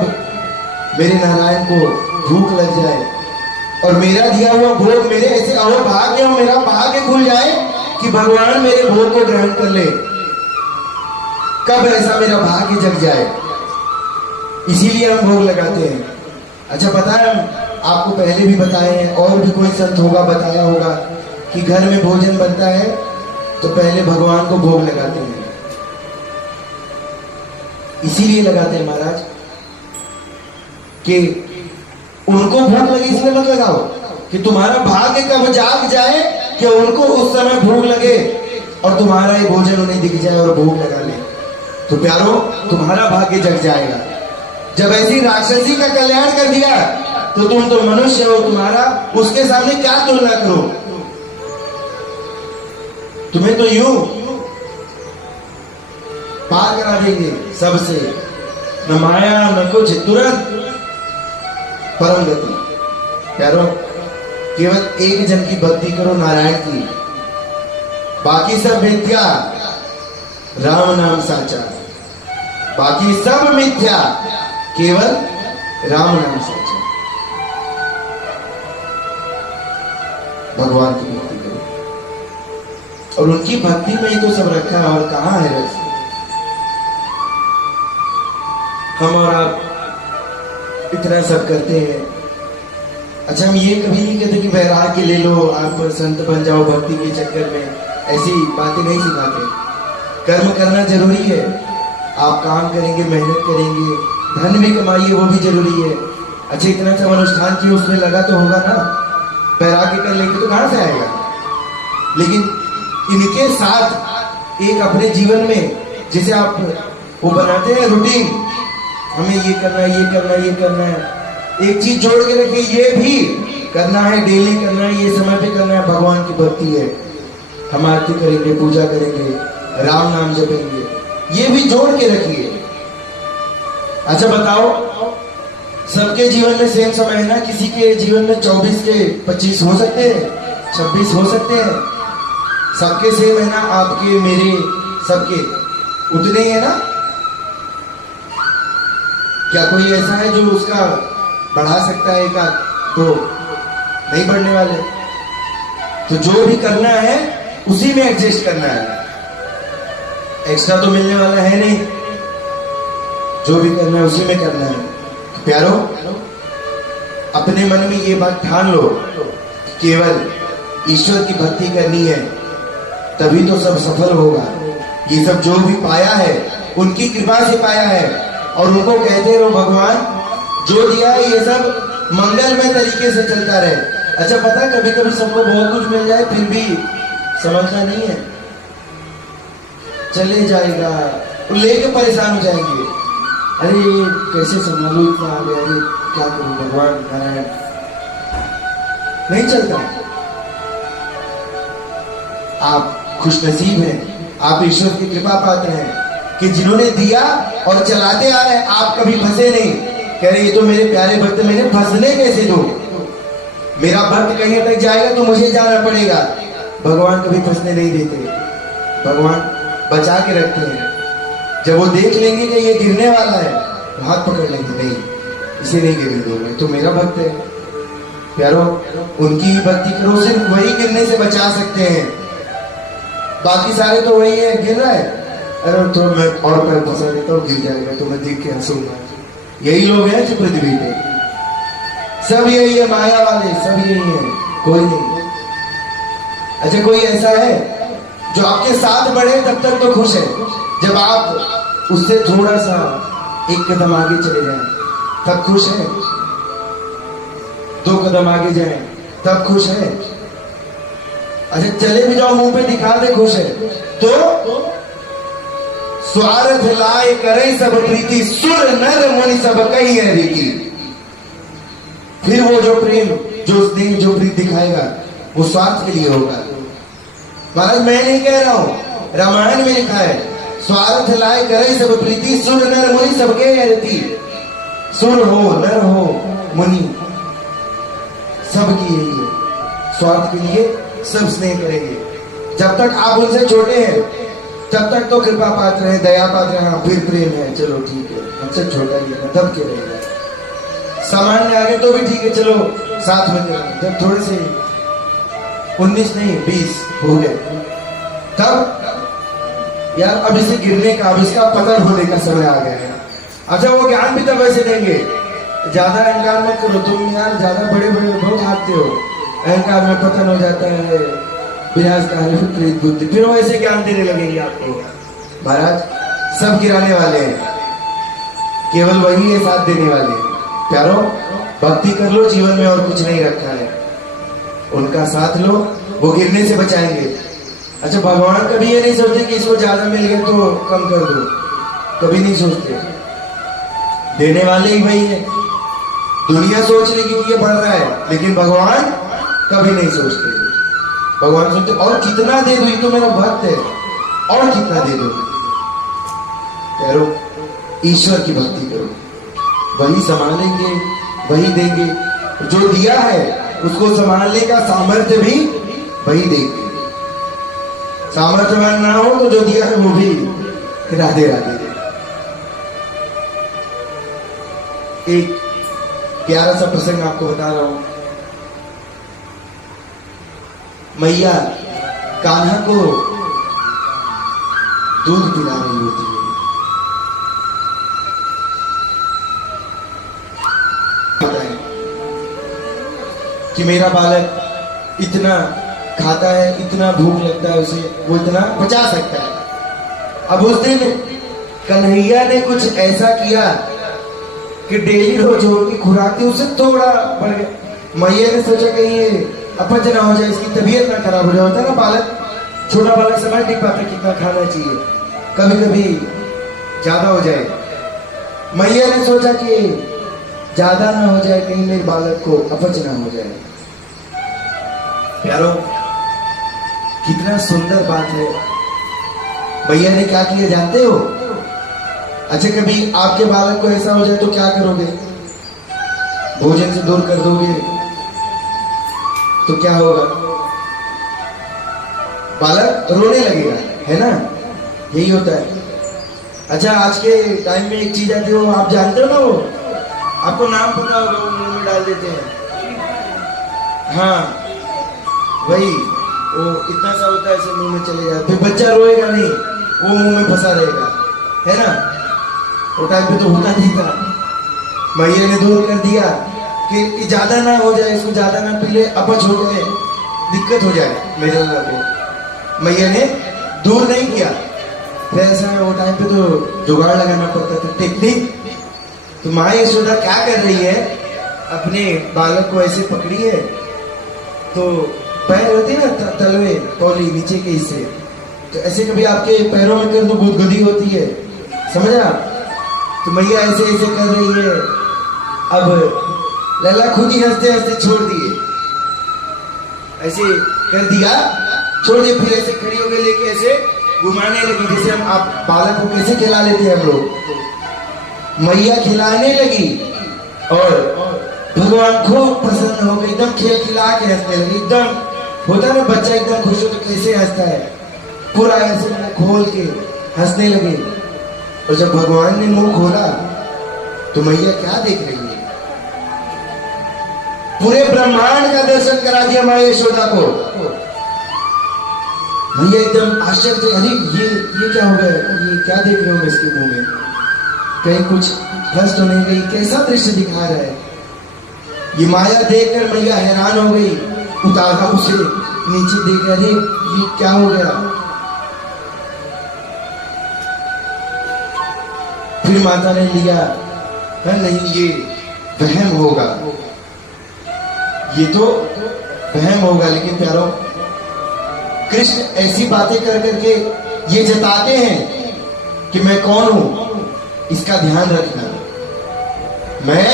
मेरे नारायण को भूख लग जाए और मेरा दिया हुआ भोग मेरे ऐसे अहोभाग्य हो, मेरा भाग्य खुल जाए कि भगवान मेरे भोग को ग्रहण कर ले। कब ऐसा मेरा भाग्य जग जाए, इसीलिए हम भोग लगाते हैं। अच्छा, पता है हम आपको पहले भी बताए हैं, और भी कोई संत होगा बताया होगा कि घर में भोजन बनता है तो पहले भगवान को भोग लगाते हैं। इसीलिए लगाते हैं महाराज कि उनको भूख लगी, इसलिए मत लगाओ कि तुम्हारा भाग्य कब जाग जाए कि उनको उस समय भूख लगे और तुम्हारा ये भोजन उन्हें दिख जाए और भूख लगा ले, तो प्यारो तुम्हारा भाग्य जग जाएगा। जब ऐसी राक्षसी का कल्याण कर दिया तो तुम तो मनुष्य हो, तुम्हारा उसके सामने क्या तुलना करो। तुम्हें तो यूं पार करा देंगे सबसे, न माया न कुछ, तुरंत परम गति। प्यारो, केवल एक जन की भक्ति करो नारायण की, बाकी सब मिथ्या, राम नाम साचा। बाकी सब मिथ्या, केवल राम नाम सच्चा। भगवान की भक्ति करो, और उनकी भक्ति में ही तो सब रखा है, और कहाँ है रस। हम और आप इतना सब करते हैं। अच्छा, हम ये कभी नहीं कहते कि वैराग्य ले लो, आप संत बन जाओ भक्ति के चक्कर में, ऐसी बातें नहीं सिखाते। कर्म करना जरूरी है, आप काम करेंगे, मेहनत करेंगे, धन भी कमाइए, वो भी जरूरी है। अच्छा, इतना सब अनुष्ठान किए, उसमें लगा तो होगा ना, वैराग्य कर लेंगे तो कहां से आएगा। लेकिन इनके साथ एक अपने जीवन में जिसे आप वो बनाते हैं रूटीन, हमें ये करना है, ये करना है, ये करना है, एक चीज जोड़ के रखिए, ये भी करना है, डेली करना है, ये समय पे करना है, भगवान की भक्ति है। हम आरती करेंगे, पूजा करेंगे, राम नाम जपेंगे, ये भी जोड़ के रखिए। अच्छा बताओ, सबके जीवन में सेम समय है ना? किसी के जीवन में 24 के 25 हो सकते हैं, 26 हो सकते हैं, सबके सेम है ना? आपके, मेरे, सबके उतने ही है ना? क्या कोई ऐसा है जो उसका बढ़ा सकता है एक आध? तो नहीं बढ़ने वाले। तो जो भी करना है उसी में एडजस्ट करना है, एक्स्ट्रा तो मिलने वाला है नहीं। जो भी करना है उसी में करना है। तो प्यारो, अपने मन में ये बात ठान लो, केवल ईश्वर की भक्ति करनी है, तभी तो सब सफल होगा। ये सब जो भी पाया है उनकी कृपा से पाया है, और उनको कहते रहो भगवान जो दिया है ये सब मंगलमय तरीके से चलता रहे। अच्छा पता है, कभी कभी सबको बहुत कुछ मिल जाए फिर भी समझना नहीं है, चले जाएगा, लेके परेशान हो जाएंगे। अरे कैसे संभालू, इतना आ गया, अरे क्या करूं, भगवान नारायण, नहीं चलता। आप खुशनसीब हैं, आप ईश्वर की कृपा पात्र हैं कि जिन्होंने दिया और चलाते आ रहे हैं, आप कभी फंसे नहीं। कह रहे ये तो मेरे प्यारे भक्त, मैंने फंसने कैसे दो, मेरा भक्त कहीं तक जाएगा तो मुझे जाना पड़ेगा। भगवान कभी फंसने नहीं देते, भगवान बचा के रखते हैं। जब वो देख लेंगे कि ये गिरने वाला है, हाथ पकड़ लेंगे, नहीं इसे नहीं गिरने दोगे, तो मेरा भक्त है। प्यारो, उनकी ही भक्ति करो, सिर्फ वही गिरने से बचा सकते हैं, बाकी सारे तो वही है, गिर रहा है, अरे तो मैं और पैर फंसा देता हूँ, गिर जाएगा तो मैं देख के हंसूंगा। यही लोग हैं जो पृथ्वी पे, सब यही है, माया वाले सब यही है, कोई नहीं। अच्छा कोई ऐसा है जो आपके साथ बढ़े तब तक तो खुश है, जब आप उससे थोड़ा सा एक कदम आगे चले जाएं तब खुश है, 2 कदम आगे जाएं तब खुश है। अच्छा चले भी जाओ, मुंह पे दिखा दे खुश है, तो स्वार्थ लाए करे सब प्रीति, सुर नर मुनि सब कही है रीति। फिर वो जो प्रेम, जो स्नेह, जो प्रीति दिखाएगा वो स्वार्थ के लिए होगा। महाराज मैं नहीं कह रहा हूं, रामायण में लिखा है, स्वार्थ लाए करे सब प्रीति, सुर नर मुनि सब कही है रीति। सुर हो, नर हो, मुनि, सबकी यही है, स्वार्थ के लिए सब स्नेह करेंगे। जब तक आप उनसे छोटे हैं तब तक तो कृपा पात्र है, दया पात्र है, फिर प्रेम है, चलो ठीक है, हमसे छोटा ही है, दब के रहेगा। सामान्य आगे तो भी ठीक है, चलो साथ में रहेंगे। जब थोड़े से 19 नहीं 20 हो गए, तब यार अब इसे गिरने का, अब इसका पतन होने का समय आ गया है। अच्छा वो ज्ञान भी तब वैसे देंगे, ज्यादा अहंकार मत करो, तुम यार ज्यादा बड़े बड़े बहुत हारते हो, अहंकार में पतन हो जाता है, विनाश का विपरीत बुद्धि, फिर वैसे ज्ञान देने लगेंगे आपको। महाराज सब गिराने वाले हैं, केवल वही है साथ देने वाले हैं। प्यारो भक्ति कर लो, जीवन में और कुछ नहीं रखा है, उनका साथ लो, वो गिरने से बचाएंगे। अच्छा भगवान कभी ये नहीं सोचते कि इसको ज्यादा मिल गया तो कम कर दो, कभी नहीं सोचते, देने वाले ही वही है। दुनिया सोच लेगी कि ये बढ़ रहा है, लेकिन भगवान कभी नहीं सोचते। भगवान सोचते और कितना दे दो, ये तो मेरा भक्त है, और कितना दे दो। करो ईश्वर की भक्ति करो, वही संभालेंगे, वही देंगे। जो दिया है उसको संभालने का सामर्थ्य भी वही देंगे। सामर्थ्यवान ना हो तो जो दिया है वो भी राधे राधे दे। एक प्यारा सा प्रसंग आपको बता रहा हूं। मैया कान्हा को दूध पिला रही होती है। कि मेरा बालक इतना खाता है, इतना भूख लगता है उसे, वो इतना बचा सकता है। अब उस दिन कन्हैया ने कुछ ऐसा किया कि डेली रोज की खुराक थी उससे थोड़ा बढ़ गया। मैया ने सोचा कि ये अपच ना हो जाए, इसकी तबीयत ना खराब हो जाए। होता है ना, बालक, छोटा बालक समझ नहीं पाता कितना खाना चाहिए, कभी कभी ज्यादा हो जाए। मैया ने सोचा कि ज्यादा ना हो जाए, कहीं मेरे बालक को अपच ना हो जाए। प्यारो, कितना सुंदर बात है। भैया ने क्या किया जानते हो? अच्छा, कभी आपके बालक को ऐसा हो जाए तो क्या करोगे? भोजन से दूर कर दोगे तो क्या होगा? बालक रोने लगेगा, है ना? यही होता है। अच्छा, आज के टाइम में एक चीज आती है, वो आप जानते हो ना, वो आपको नाम पता होगा, वो मुंह में डाल देते हैं। हाँ, वही, वो इतना सा होता है, ऐसे मुंह में चले जाए, फिर बच्चा रोएगा नहीं, वो मुंह में फंसा रहेगा, है ना? वो टाइम पे तो होता नहीं था। मैया ने दूर कर दिया कि ज्यादा ना हो जाए, इसको ज्यादा ना पी ले, अपच हो जाए, दिक्कत हो जाए मेरे को। मैया ने दूर नहीं किया। फिर ऐसा वो टाइम पे तो जुगाड़ लगाना पड़ता था, टेक्निक। तो माँ यशोदा क्या कर रही है, अपने बालक को ऐसे पकड़ी है, तो पैर होते हैं ना तलवे, तौली नीचे के हिस्से, तो ऐसे कभी आपके पैरों में कर दो, गुदगुदी होती है, समझा? तो मैया ऐसे ऐसे कर रही है। अब लैला खुद ही हंसते हंसते छोड़ दिए, ऐसे कर दिया, छोड़ दिए। फिर ऐसे खड़ी हो गई, लेके ऐसे घुमाने लगी, जैसे हम आप बालक को कैसे खिला लेते हैं हम लोग। मैया खिलाने लगी और भगवान खूब प्रसन्न हो गए, एकदम खेल खिला के हंसने लगी। एकदम होता है ना, बच्चा एकदम खुश हो तो कैसे हंसता है, पूरा ऐसे खोल के हंसने लगे। और जब भगवान ने मुंह खोला तो मैया क्या देख रही है? पूरे ब्रह्मांड का दर्शन करा दिया माँ यशोदा को। मैया एकदम आश्चर्य, अरे ये क्या हो गया, ये क्या देख रहे हो मैं इसके मुंह में, कहीं कुछ फंस तो नहीं गई, कैसा दृश्य दिखा रहा है? ये माया देखकर मैया हैरान हो गई, उतारा उसे नीचे देख रहे, ये क्या हो गया? फिर माता ने लिया, नहीं ये वहम होगा, ये तो वहम होगा। लेकिन प्यारो, कृष्ण ऐसी बातें कर करके ये जताते हैं कि मैं कौन हूं, इसका ध्यान रखना, मैं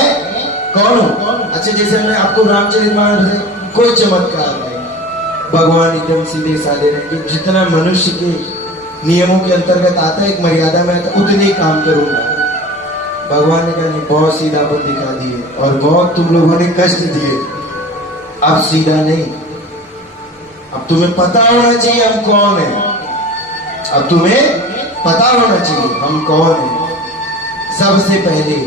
कौन हूं। अच्छा, जैसे मैं आपको रामचरितमानस में कोई चमत्कार नहीं, भगवान एकदम सीधे साधे रहेंगे, जितना मनुष्य के नियमों के अंतर्गत आता है, एक मर्यादा में आता, उतने ही काम करूंगा। भगवान ने कहा नहीं, बहुत सीधापन दिखा दिए और बहुत तुम लोगों ने कष्ट दिए, अब सीधा नहीं, अब तुम्हें पता होना चाहिए हम कौन है, अब तुम्हें पता होना चाहिए हम कौन है। सबसे पहले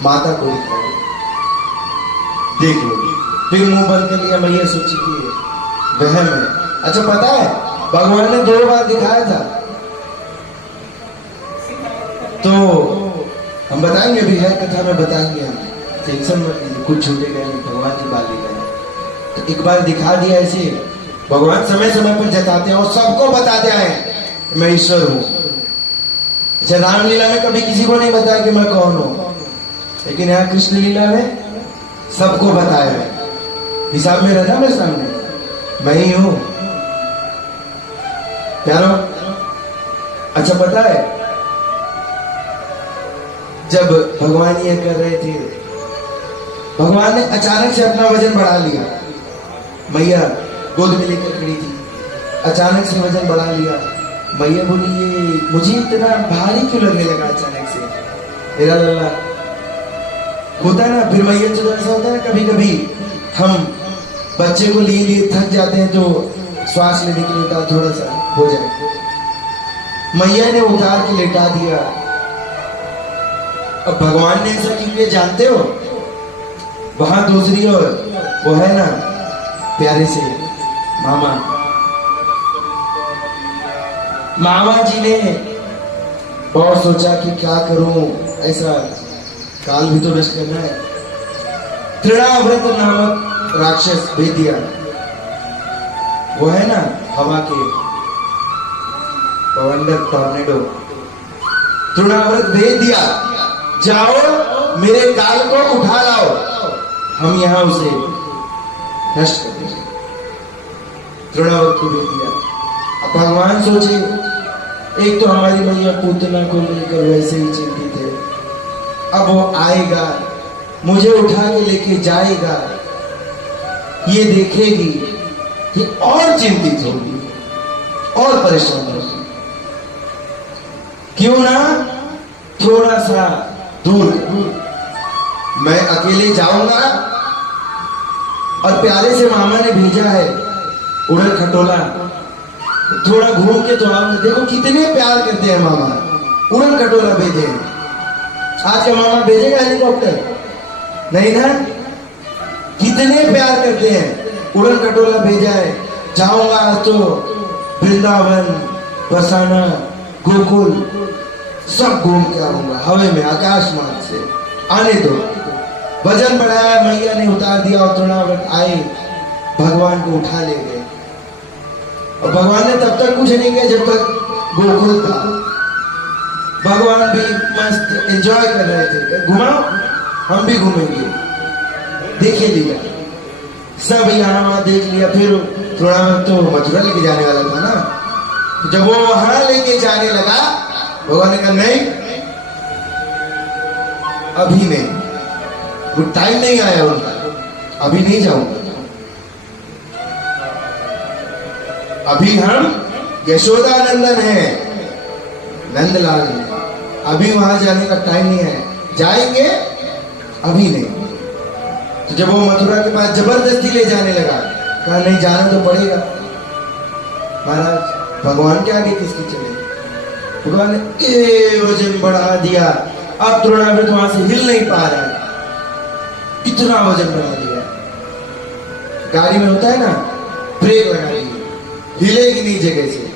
माता को दिखाया, देख लो। फिर मुंह बंद कर लिया, मैया सोची कि वहम है। अच्छा, पता है भगवान ने 2 बार दिखाया था, तो हम बताएंगे, अभी है कथा में बताएंगे, हम टेंशन मत लीजिए, कुछ छूटेगा नहीं, भगवान की बात है। तो एक बार दिखा दिया ऐसे, भगवान समय समय पर जताते हैं और सबको बताते हैं मैं ईश्वर हूं। अच्छा, रामलीला में कभी किसी को नहीं बताया कि मैं कौन हूं, लेकिन यहाँ कृष्ण लीला में सबको बताया है, हिसाब में रहना मेरे सामने, मैं ही हूं। प्यारो, अच्छा पता है, जब भगवान ये कर रहे थे, भगवान ने अचानक से अपना वजन बढ़ा लिया। मैया गोद में लेकर खड़ी थी, अचानक से वजन बढ़ा लिया। मैया बोली, ये मुझे इतना भारी क्यों लगने लगा अचानक से, मेरा लल्ला होता है ना। फिर मैया जो ऐसा होता है ना, कभी कभी हम बच्चे को लिए लिए थक जाते हैं तो श्वास लेने के लिए थोड़ा सा हो जाए, मैया ने उतार के लेटा दिया। अब भगवान ने ऐसा क्यों किया जानते हो? वहां दूसरी ओर वो है ना प्यारे से मामा, मामा जी ने बहुत सोचा कि क्या करूं, ऐसा काल भी तो नष्ट करना है। तृणाव्रत नामक राक्षस भेज दिया, वो है ना हवा के पवंडर टॉर्नेडो, तृणाव्रत भेज दिया, जाओ मेरे काल को उठा लाओ, हम यहां उसे नष्ट कर देंगे। तृणाव्रत को भेज दिया। अब भगवान सोचे, एक तो हमारी मैया पूतना को लेकर वैसे ही चिंतित है, अब वो आएगा मुझे उठा के लेके जाएगा, ये देखेगी कि और चिंतित होगी और परेशान होगी, क्यों ना थोड़ा सा दूर मैं अकेले जाऊंगा। और प्यारे से मामा ने भेजा है उड़न खटोला, थोड़ा घूम के तो आऊंगा। देखो कितने प्यार करते हैं मामा, उड़न खटोला भेजे। आज का मामा भेजेगा हेलीकॉप्टर? नहीं ना, कितने प्यार करते हैं, उड़न खटोला भेजा है। जाऊंगा तो वृंदावन, बरसाना, गोकुल सब घूम के आऊंगा, हवे में आकाश मार्ग से। आने दो। वजन बढ़ाया, मैया ने उतार दिया और तृणाव्रत आए, भगवान को उठा ले गए। और भगवान ने तब तक कुछ नहीं किया जब तक गोकुल था। भगवान भी मस्त एंजॉय कर रहे थे, घुमाओ हम भी घूमेंगे, देखे लिया सब, यहाँ वहां देख लिया। फिर तृणाव्रत तो मथुरा लेके जाने वाला था ना, जब वो वहां लेके जाने लगा, भगवान ने कहा नहीं अभी नहीं, वो टाइम नहीं आया उनका, अभी नहीं जाऊंगा, अभी हम यशोदा नंदन है, नंदलाल है, अभी वहां जाने का टाइम नहीं है, जाएंगे अभी नहीं। तो जब वो मथुरा के पास जबरदस्ती ले जाने लगा, कहा नहीं जाना तो पड़ेगा। महाराज भगवान के आगे किसकी चले, भगवान ने वजन बढ़ा दिया, अब तृणाव्रत वहां से हिल नहीं पा रहा है, इतना वजन बढ़ा दिया। गाड़ी में होता है ना, ब्रेक लगा दी, हिलेगी नहीं जगह से।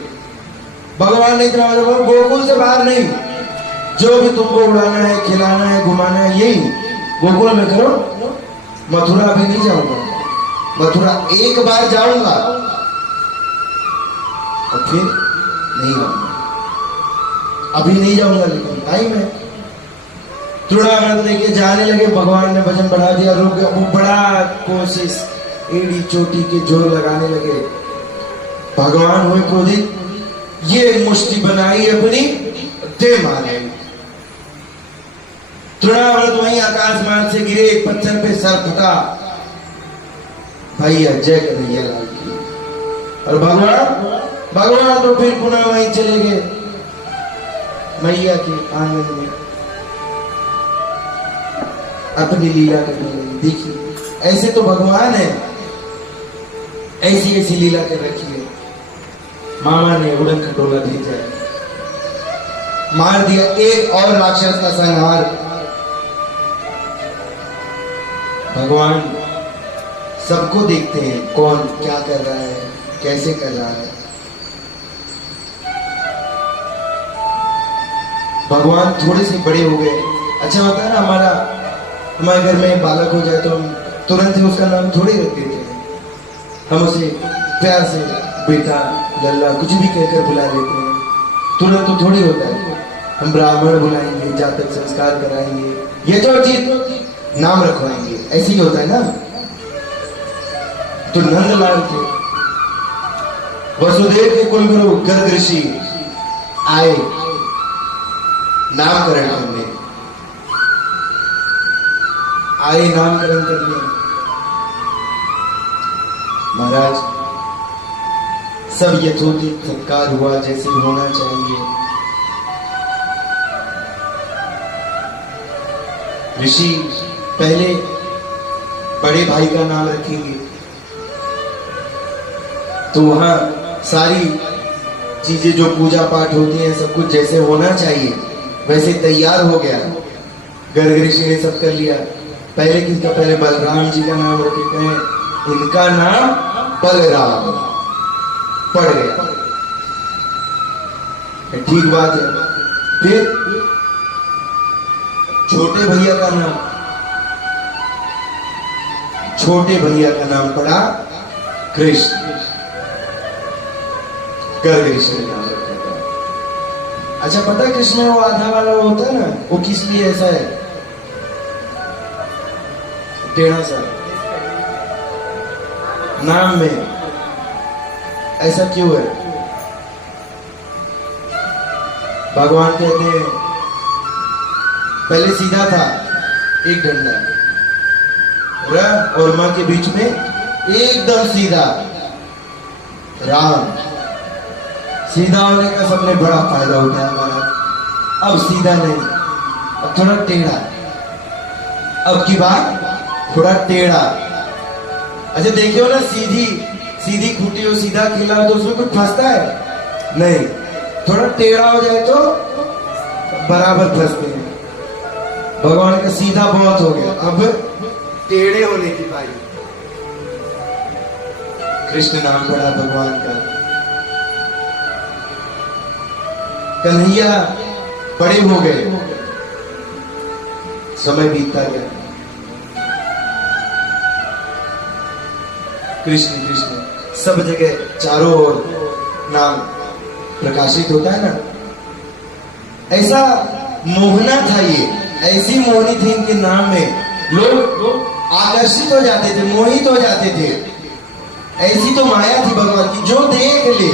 भगवान ने इतना वजन, गोकुल से बाहर नहीं, जो भी तुमको उड़ाना है, खिलाना है, घुमाना है, यही गोकुल में करो, मथुरा अभी नहीं जाऊंगा, मथुरा एक बार जाऊंगा और फिर नहीं आऊंगा, अभी नहीं जाऊंगा, लेकिन टाइम है। तृणाव्रत लेके जाने लगे, भगवान ने वजन बढ़ा दिया, रुक गया। वो बड़ा कोशिश, एड़ी चोटी के जोर लगाने लगे। भगवान हुए क्रोधित, ये मुष्टि बनाई अपनी, दे मारे। तृणाव्रत वहीं आकाश मार्ग से गिरे, एक पत्थर पे सर फटा। भैया जय कन्हैया लाल की। और भगवान तो फिर पुनः वहीं चले गए मैया के आंगन में, अपनी लीला करने लगे। देखिए ऐसे तो भगवान है, ऐसी ऐसी लीला कर रखी है। मामा ने उड़न खटोला भेजा, मार दिया एक और राक्षस का संहार। भगवान सबको देखते हैं, कौन क्या कर रहा है, कैसे कर रहा है। भगवान थोड़े से बड़े हो गए। अच्छा होता है ना, हमारे घर में बालक हो जाए तो हम तुरंत ही उसका नाम थोड़ी रख देते हैं, हम उसे प्यार से बेटा, लल्ला कुछ भी कहकर बुला लेते हैं। तुरंत तो थोड़ी होता है, हम ब्राह्मण बुलाएंगे, जातक संस्कार कराएंगे, यथोचित नाम रखवाएंगे, ऐसे ही होता है ना। तो नंदलाल के वसुदेव के कुलगुरु गर्ग ऋषि आए नामकरण करने, आए नामकरण करने। महाराज सब यथोचित सत्कार हुआ जैसे होना चाहिए। ऋषि पहले बड़े भाई का नाम रखेंगे, तो वहां सारी चीजें जो पूजा पाठ होती है सब कुछ जैसे होना चाहिए वैसे तैयार हो गया। गर्ग ऋषि ने सब कर लिया। पहले किसका? पहले बलराम जी का नाम रखे, कहें इनका नाम बलराम, पड़ गया। ठीक बात है। फिर छोटे भैया का नाम, छोटे भैया का नाम पड़ा कृष्ण, गर्ग ऋषि ने नाम रखा था। अच्छा पता है कृष्ण वो आधा वाला होता है ना, वो किस लिए ऐसा है? टेढ़ा सा नाम में ऐसा क्यों है? भगवान कहते हैं पहले सीधा था एक डंडा, र और मां के बीच में एकदम सीधा, राम। सीधा होने का सबने बड़ा फायदा उठाया महाराज। अब सीधा नहीं, अब थोड़ा टेढ़ा, अब की बात थोड़ा टेढ़ा। अच्छा देखियो ना, सीधी सीधी खूटी हो, सीधा खिला तो उसमें कुछ फंसता है नहीं, थोड़ा टेढ़ा हो जाए तो बराबर फंसते हैं। भगवान का सीधा बहुत हो गया, अब टेढ़े होने की बारी। कृष्ण नाम पड़ा भगवान का। कन्हैया बड़े हो गए, समय बीतता गया। कृष्ण कृष्ण सब जगह चारों ओर नाम प्रकाशित होता है ना, ऐसा मोहना था ये, ऐसी मोहनी थी इनके नाम में, लोग आकर्षित हो जाते थे, मोहित हो जाते थे। ऐसी तो माया थी भगवान की, जो देख ले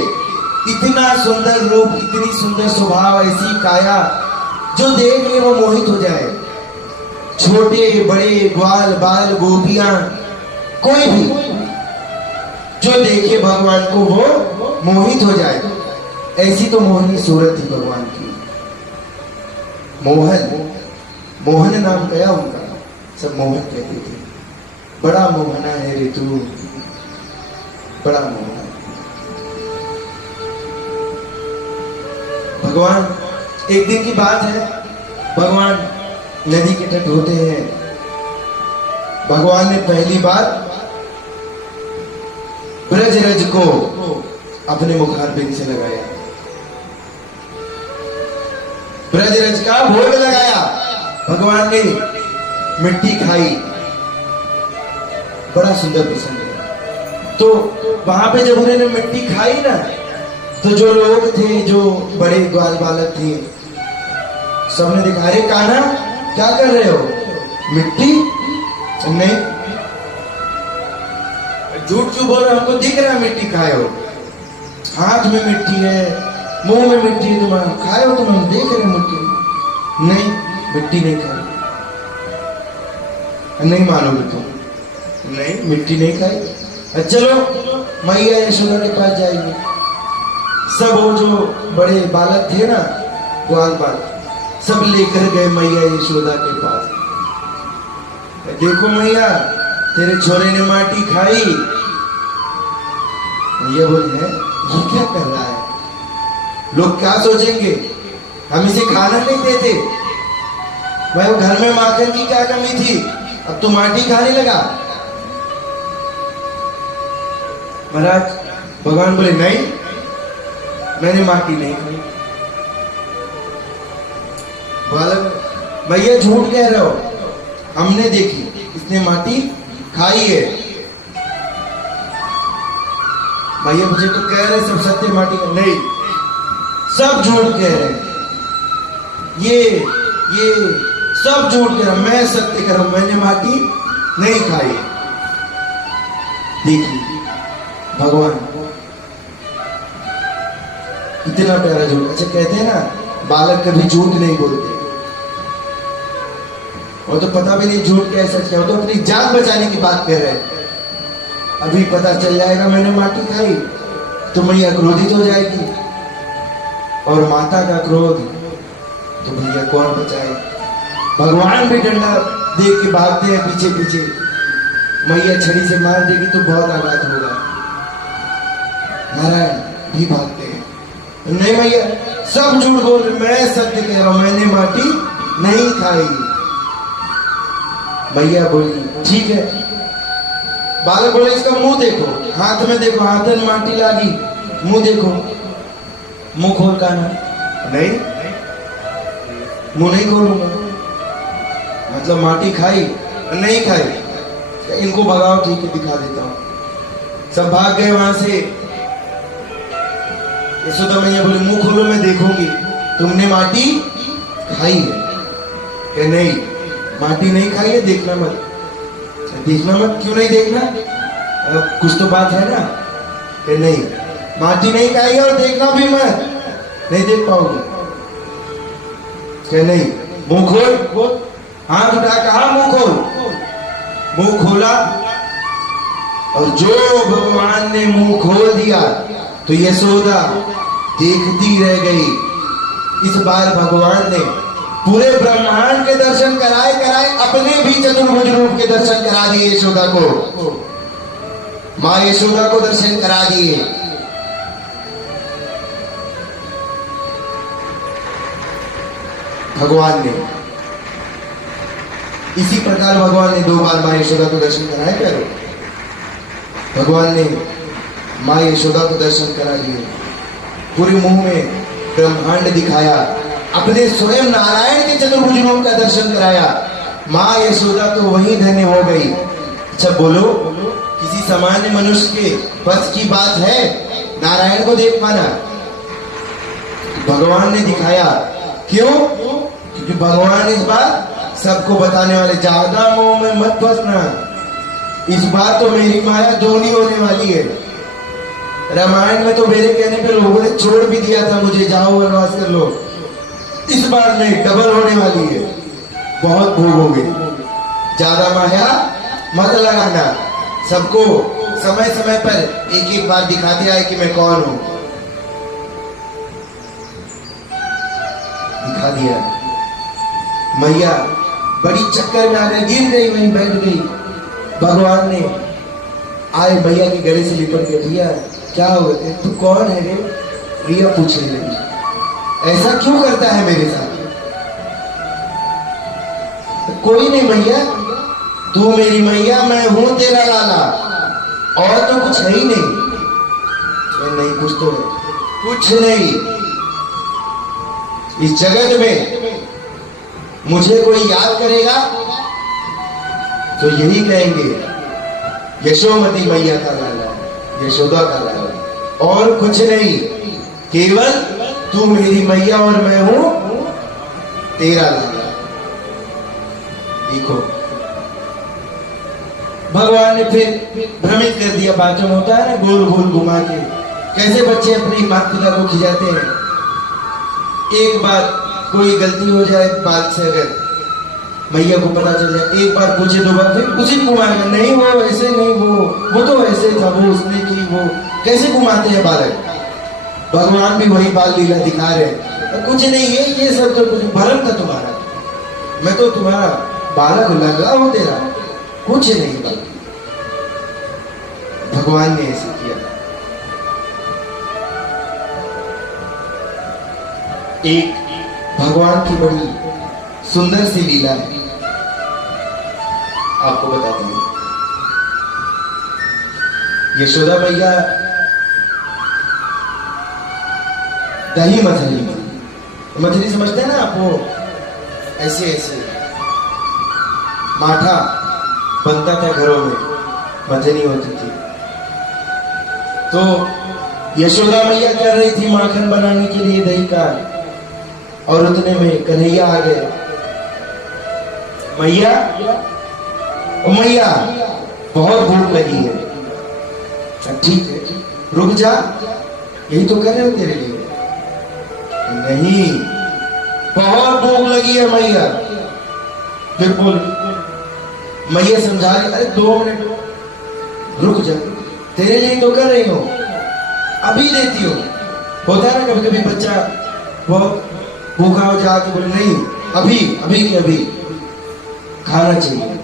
इतना सुंदर रूप, इतनी सुंदर स्वभाव, ऐसी काया, जो देख ले वो मोहित हो जाए। छोटे बड़े, ग्वाल बाल, गोपियां, कोई भी जो देखे भगवान को वो मोहित हो जाए। ऐसी तो मोहनी सूरत थी भगवान की। मोहन, मोहन नाम गया उनका, सब मोहन कहते थे। बड़ा मोहना है रे तू, बड़ा मोहना। भगवान, एक दिन की बात है, भगवान नदी के तट होते हैं। भगवान ने पहली बार ब्रजरज को अपने मुखारबिंद से लगाया, ब्रजरज का भोग लगाया। भगवान ने मिट्टी खाई, बड़ा सुंदर प्रसंग है। तो वहां पे जब उन्होंने मिट्टी खाई ना, तो जो लोग थे, जो बड़े ग्वाल बालक थे, सबने देखा, अरे कान्हा क्या कर रहे हो? मिट्टी नहीं, झूठ क्यों बोल रहे हो? हमको दिख रहा है मिट्टी खाए हो, हाथ में मिट्टी है, मुंह में मिट्टी है, तुम खाए हो, तुम हम देख रहे मिट्टी। नहीं, मिट्टी नहीं खाई। नहीं मानोगे तुम? नहीं, मिट्टी नहीं खाई। चलो मैया यशोदा के पास जाएंगे। सब वो जो बड़े बालक थे ना, ग्वाल बालक, सब लेकर गए मैया यशोदा के पास। देखो मैया, तेरे छोरे ने माटी खाई। मैया बोली है, ये क्या कर रहा है? लोग क्या सोचेंगे? हम इसे खाना नहीं देते। भाई वो घर में माखन की क्या कमी थी, अब तो माटी खाने लगा। महाराज भगवान बोले, नहीं, मैंने माटी नहीं खाई। बालक, भैया झूठ कह रहे हो, हमने देखी, इसने माटी खाई है। भैया मुझे तो कह रहे सब सत्य माटी का, नहीं, सब झूठ कह रहे हैं। ये सब झूठ कह रहा, मैं सत्य कह रहा हूं, मैंने माटी नहीं खाई। देखिए भगवान इतना प्यारा झूठ। अच्छा कहते हैं ना, बालक कभी झूठ नहीं बोलते, और तो पता भी नहीं झूठ क्या है सच क्या, तो अपनी जान बचाने की बात कर रहे हैं। अभी पता चल जाएगा मैंने माटी खाई तो मैया क्रोधित हो जाएगी, और माता का क्रोध तो भैया कौन बचाए। भगवान भी डंडा देख के भागते हैं पीछे पीछे, मैया छड़ी से मार देगी तो बहुत आघात होगा। नारायण भी भागते हैं, नहीं मैया सब झूठ बोल रहे, मैं सत्य कह रहा हूं, मैंने माटी नहीं खाई। मैया बोली ठीक है। बालक बोले इसका मुंह देखो, हाथ में देखो, हाथ में माटी लागी, मुंह देखो, मुंह खोल का ना। नहीं, मुंह नहीं खोलूंगा। मतलब माटी खाई नहीं खाई, इनको भगाओ, ठीक है दिखा देता हूं। सब भाग गए वहां से। यशोदा मैया बोले मुंह खोलो मैं देखूंगी तुमने माटी खाई है कि नहीं। माटी नहीं खाई है, देखना मत। देखना मत, क्यों नहीं देखना? कुछ तो बात है ना कि नहीं। माटी नहीं खाई है और देखना भी मत, नहीं देख पाओगे कि नहीं। मुंह खोल, हाथ उठा, कहा मुंह खोल। मुंह खोला और जो भगवान ने मुंह खोल दिया तो यशोदा देखती रह गई। इस बार भगवान ने पूरे ब्रह्मांड के दर्शन कराए, अपने भी चतुर्भुज रूप के दर्शन करा दिए यशोदा को। मां यशोदा को दर्शन करा दिए। भगवान ने इसी प्रकार भगवान ने 2 बार मां यशोदा को दर्शन कराए। करो, भगवान ने मां यशोदा को दर्शन करा दिए, पूरे मुंह में ब्रह्मांड दिखाया, अपने स्वयं नारायण के चतुर्भुज रूप का दर्शन कराया। मां यशोदा तो वही धन्य हो गई। अच्छा बोलो, किसी सामान्य मनुष्य के बस की बात है नारायण को देख पाना? भगवान ने दिखाया। क्यों? क्योंकि भगवान इस बार सबको बताने वाले, ज्यादा मोह में मत फंसना। इस बार तो मेरी माया दोगुनी होने वाली है। रामायण में तो मेरे कहने पे लोगों ने छोड़ भी दिया था मुझे, जाओ वनवास कर लो। इस बार नहीं, डबल होने वाली है। बहुत भोगोगे। ज्यादा माया मत लगाना। सबको समय समय पर एक एक बार दिखाते आए कि मैं कौन हूं। दिखा दिया। मैया बड़ी चक्कर में आ गई, गिर गई, वहीं बैठ गई। भगवान ने आए, मैया के गले से लिपट के, भैया क्या हो गया, तू कौन है रे? रिया पूछने लगी, ऐसा क्यों करता है मेरे साथ? कोई नहीं मैया, तू मेरी मैया, मैं हूं तेरा लाला, और तो कुछ है ही नहीं। नहीं, कुछ तो है, कुछ नहीं। इस जगत में मुझे कोई याद करेगा तो यही कहेंगे यशोमती मैया का लाला, यशोदा का लाला, और कुछ नहीं। केवल तू मेरी मैया और मैं हूं तेरा लाला। देखो, भगवान ने फिर भ्रमित कर दिया। बातों में होता है ना, गोल गोल घुमा के कैसे बच्चे अपनी माता पिता को खिजाते हैं। एक बार कोई गलती हो जाए बात से, अगर मैया को पता चल जाए, एक बार पूछे 2 बार, फिर उसी को घुमाएगा, नहीं वो ऐसे नहीं, वो तो ऐसे था, वो उसने की, वो कैसे घुमाते हैं बालक। भगवान भी वही बाल लीला दिखा रहे हैं। कुछ नहीं है, ये सब तो कुछ भरम था तुम्हारा, मैं तो तुम्हारा बालक लगा हूं तेरा, कुछ नहीं बालक। भगवान ने ऐसे किया। एक भगवान की बड़ी सुंदर सी लीला है, आपको बताता हूं। यशोदा मैया दही मथली, मछली समझते हैं ना आप, वो ऐसे ऐसे माठा बनता था घरों में, मथनी होती थी। तो यशोदा मैया कर रही थी माखन बनाने के लिए दही का, और उतने में कन्हैया आ गए। मैया, ओ मैया, बहुत भूख लगी है। ठीक है, रुक जा, यही तो कर रहे हो तेरे लिए। नहीं, बहुत भूख लगी है मैया। फिर बोल, मैया समझा रही, अरे 2 मिनट रुक जा, तेरे लिए तो कर रही हो, अभी देती हो। होता है ना कभी कभी बच्चा बहुत भूखा हो जाके बोले, नहीं अभी अभी के अभी खाना चाहिए।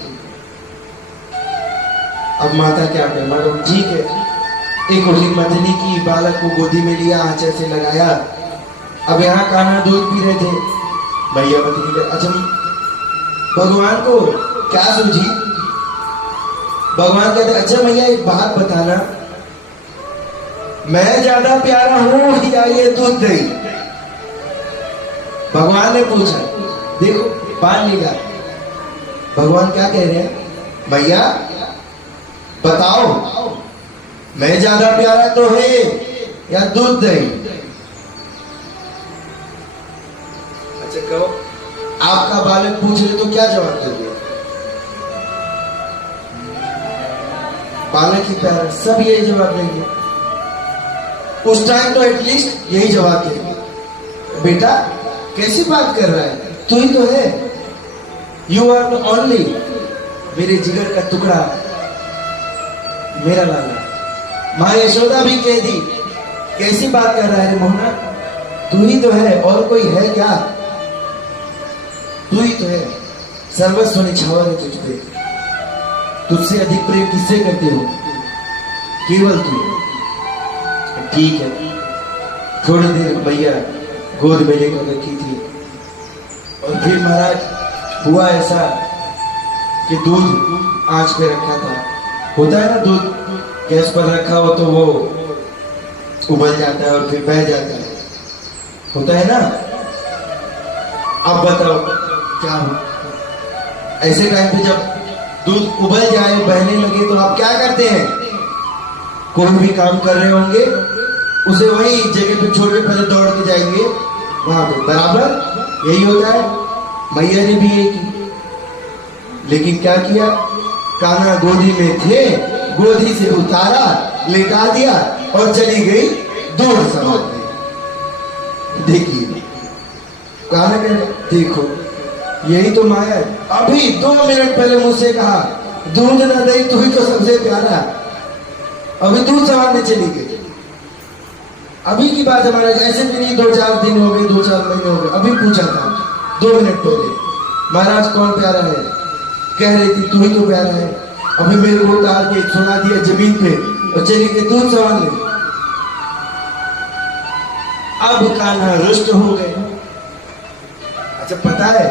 अब माता क्या करे, माता ठीक है, एक उसी मछली की बालक को गोदी में लिया, आंचल से लगाया। अब यहाँ कान्हा दूध पी रहे थे, भैया मछली का। अच्छा, भगवान को क्या सूझी? भगवान कहते अच्छा मैया एक बात बताना, मैं ज्यादा प्यारा हूं या ये दूध दही? भगवान ने पूछा। देखो बाल लेगा, भगवान क्या कह रहे हैं? मैया बताओ, मैं ज्यादा प्यारा तो है या दूध दही? अच्छा कहो, आपका बालक पूछ रहे तो क्या जवाब दोगे? बालक ही प्यारा, सब यही जवाब देंगे। उस टाइम तो एटलीस्ट यही जवाब देंगे। बेटा कैसी बात कर रहा है, तू ही तो है, यू आर द ओनली, मेरे जिगर का टुकड़ा, मेरा लाला। माँ यशोदा भी कह दी, कैसी बात कर रहा है रे मोहना, तू ही तो है, और कोई है क्या? तू ही तो है, सर्वस्व निछावर है तुझ पे, तुझसे अधिक प्रेम किससे करते हो? केवल तू। ठीक है, थोड़ी देर भैया गोद में लेकर रखी थी, और फिर महाराज हुआ ऐसा कि दूध आंच पे रखा था, होता है ना दूध गैस पर रखा हो तो वो उबल जाता है और फिर बह जाता है, होता है ना? अब बताओ क्या हो? ऐसे टाइम पे जब दूध उबल जाए, बहने लगे, तो आप क्या करते हैं? कोई भी काम कर रहे होंगे उसे वही जगह पे छोड़ के पहले दौड़ के जाएंगे वहां पे, बराबर यही होता है। मैया ने भी यही की, लेकिन क्या किया? कान्हा गोदी में थे, गोदी से उतारा, लेटा दिया और चली गई दूर समाधि। देखिए कान्हा कह देखो यही तो माया है। अभी 2 मिनट पहले मुझसे कहा दूध ना दही तू ही तो सबसे प्यारा, अभी दूध समाधि चली गई। अभी की बात हमारे ऐसे भी नहीं 2-4 दिन हो गए, 2-4 महीने हो गए, अभी पूछा था 2 मिनट पहले, महाराज कौन प्यारा है? कह रही थी तू ही तो प्यारा है। अभी मेरे को उतार के सुना दिया जमीन पे और चली गई दूध समाधि। अब कान्हा रुष्ट हो गए। अच्छा पता है,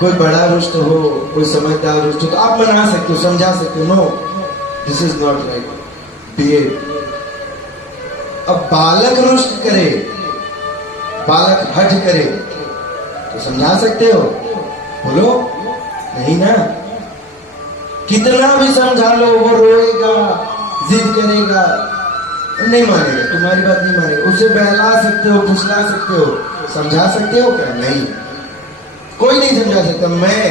कोई बड़ा रुष्ट हो, कोई समझदार रुष्ट हो तो आप मना सकते हो, समझा सकते हो, no this is not right, behave. अब बालक रुष्ट करे, बालक हठ करे तो समझा सकते हो? बोलो नहीं ना। कितना भी समझा लो वो रोएगा, जिद करेगा, नहीं मानेगा, तुम्हारी बात नहीं मानेगा। उसे बहला सकते हो, फुसला सकते हो, समझा सकते हो क्या? नहीं, कोई नहीं समझा सकता, मैं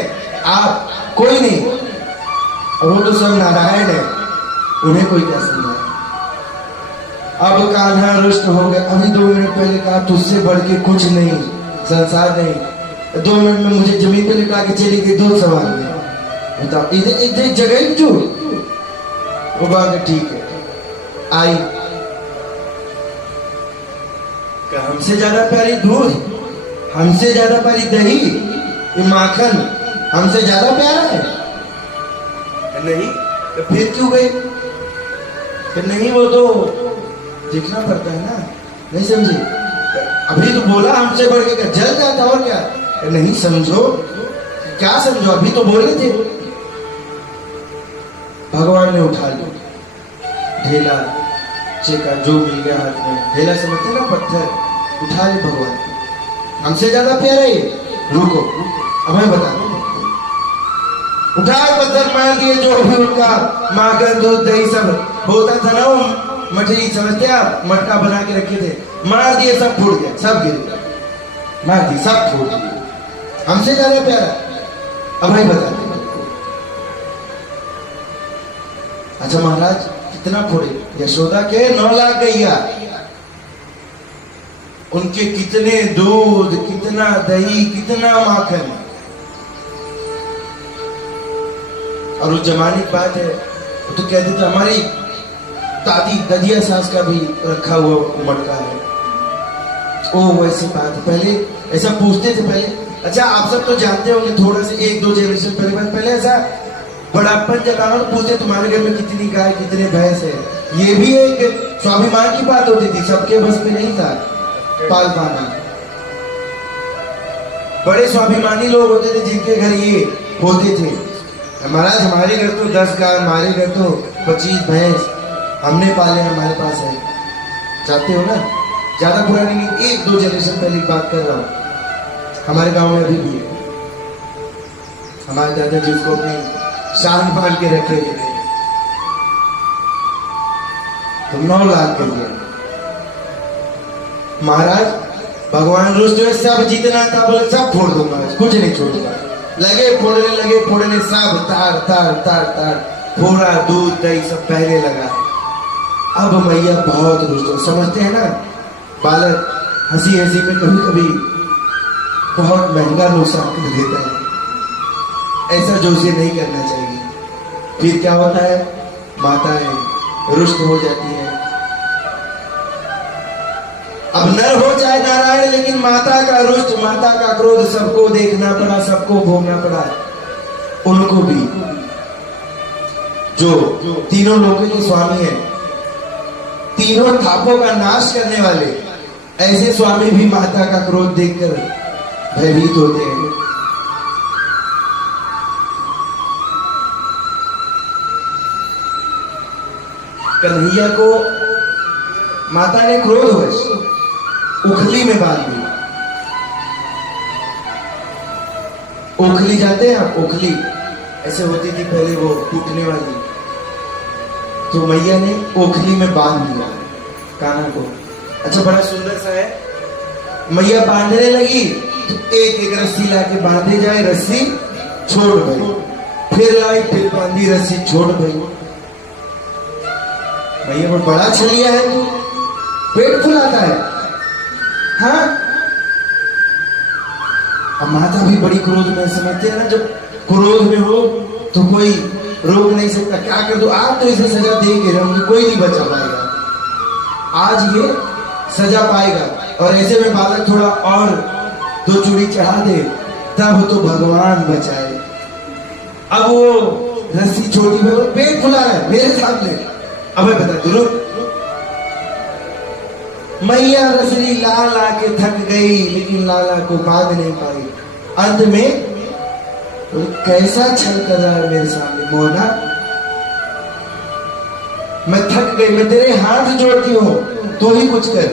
आप कोई नहीं। और वो तो सब नारायण है, उन्हें कोई क्या समझाए। अब कान्हा रुष्ट हो गया। अभी 2 मिनट पहले कहा तुझसे बढ़ के कुछ नहीं, संसार नहीं, 2 मिनट में मुझे जमीन पे लिटा के चली गई दूध सवाल में। बताओ इधर जगह क्यों? वो बात ठीक है, आई हमसे ज्यादा प्यारी दूध, हमसे ज्यादा प्यारी दही, ये माखन हमसे ज्यादा प्यारा है? नहीं, तो फिर क्यों गई? फिर नहीं, वो तो देखना पड़ता है ना, नहीं समझे? अभी तो बोला हमसे बढ़ के जल जाता और क्या? नहीं समझो, क्या समझो? अभी तो बोले थे। भगवान ने उठा लिया ढेला, चेका जो मिल गया हाथ में, ढेला समझते ना पत्थर, उठा ले भगवान, हमसे ज्यादा प्यारा है। रुको अब मैं बता दूं, उठाए पत्थर मार दिए, जो भी उनका माखन दूध दही सब होता था ना, वो मछली समझते आप, मटका बना के रखे थे, मार दिए, सब फूट गया, सब गिर गया, मार दी, सब फूट गया, हमसे ज्यादा प्यारा। अब मैं बता दूं, अच्छा महाराज कितना फोड़े? यशोदा के 9 लाख गैया, उनके कितने दूध, कितना दही, कितना माखन। और उस जमाने की बात है, तो कहते थे हमारी दादी ददिया सास का भी रखा हुआ मटका है। ओ वैसी बात है, पहले ऐसा पूछते थे पहले। अच्छा आप सब तो जानते होंगे, थोड़ा से 1-2 जनरेशन पहले ऐसा बड़ापन जताना तो पूछते तुम्हारे घर में कितनी गाय, कितने भैंस है। ये भी एक स्वाभिमान की बात होती थी, सबके बस में नहीं था पाल पाना। बड़े स्वाभिमानी लोग होते थे जिनके घर ये होते थे। महाराज हमारे घर तो 10 गाय, हमारे घर तो 25 भैंस हमने पाले, हमारे पास है। चाहते हो ना, ज्यादा पुरानी नहीं, 1-2 जनरेशन पहले की बात कर रहा हूँ। हमारे गांव में अभी भी है। हमारे दादाजी उसको अपनी शान पाल के रखे हुए थे, तो 9 लाख के लिए। महाराज भगवान रुष्ट हुए, सब जितना था बोले सब फोड़ दूंगा, कुछ नहीं छोड़ूंगा। लगे फोड़ने सब तार तार तार तार फोड़ा, दूध दही सब पहले लगा। अब मैया बहुत रुष्ट हो, समझते हैं ना, बालक हंसी हंसी में कभी कभी बहुत महंगा नुकसान कर देता है। ऐसा जो उसे नहीं करना चाहिए। फिर क्या होता है, माताएं रुष्ट हो जाती है। अब नर हो चाहे नारायण, लेकिन माता का रुष्ट, माता का क्रोध सबको देखना पड़ा, सबको भोगना पड़ा। उनको भी, जो तीनों लोगों के स्वामी है, तीनों थापों का नाश करने वाले, ऐसे स्वामी भी माता का क्रोध देखकर भयभीत होते हैं। कन्हैया को माता ने क्रोधवश उखली में बांध दिया। ओखली जाते हैं आप, ओखली ऐसे होती थी पहले, वो टूटने वाली, तो मैया ने ओखली में बांध दिया कान्हा को। अच्छा, बड़ा सुंदर सा है। मैया बांधने लगी तो एक एक रस्सी लाके बांधे जाए, रस्सी छोड़ गई, फिर लाई, फिर बांधी, रस्सी छोड़ गई। भैया वो बड़ा छलिया है, तू पेट फुलाता है। हाँ, अब माता भी बड़ी क्रोध में, समझते हैं ना, जब क्रोध में हो तो कोई रोक नहीं सकता। क्या कर दो, आप तो इसे सजा देंगे, कोई नहीं बचा पाएगा। आज ये सजा पाएगा, और ऐसे में बालक थोड़ा और 2 चूड़ी चढ़ा दे, तब तो भगवान बचाए। अब वो रस्सी छोटी में, पेट फुला है मेरे सामने। अब मैं बता दू, मैया रसरी ला ला के थक गई, लेकिन लाला को बांध नहीं पाई। अंत में तो कैसा छल कर रहा है मेरे सामने, मोहना मैं थक गई, मैं तेरे हाथ जोड़ती हूँ, तू ही कुछ कर,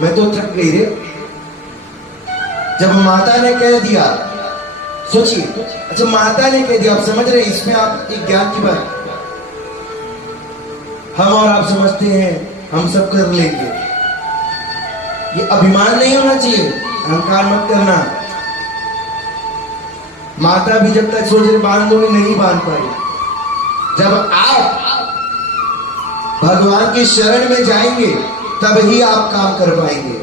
मैं तो थक गई रे। जब माता ने कह दिया, सोचिए, अच्छा माता ने कह दिया, आप समझ रहे, इसमें आप एक ज्ञान की बात, हम और आप समझते हैं हम सब कर लेंगे, ये अभिमान नहीं होना चाहिए, अहंकार मत करना। माता भी जब तक सोच रहे बांध दूंगी, नहीं बांध पाई। जब आप भगवान की शरण में जाएंगे तब ही आप काम कर पाएंगे।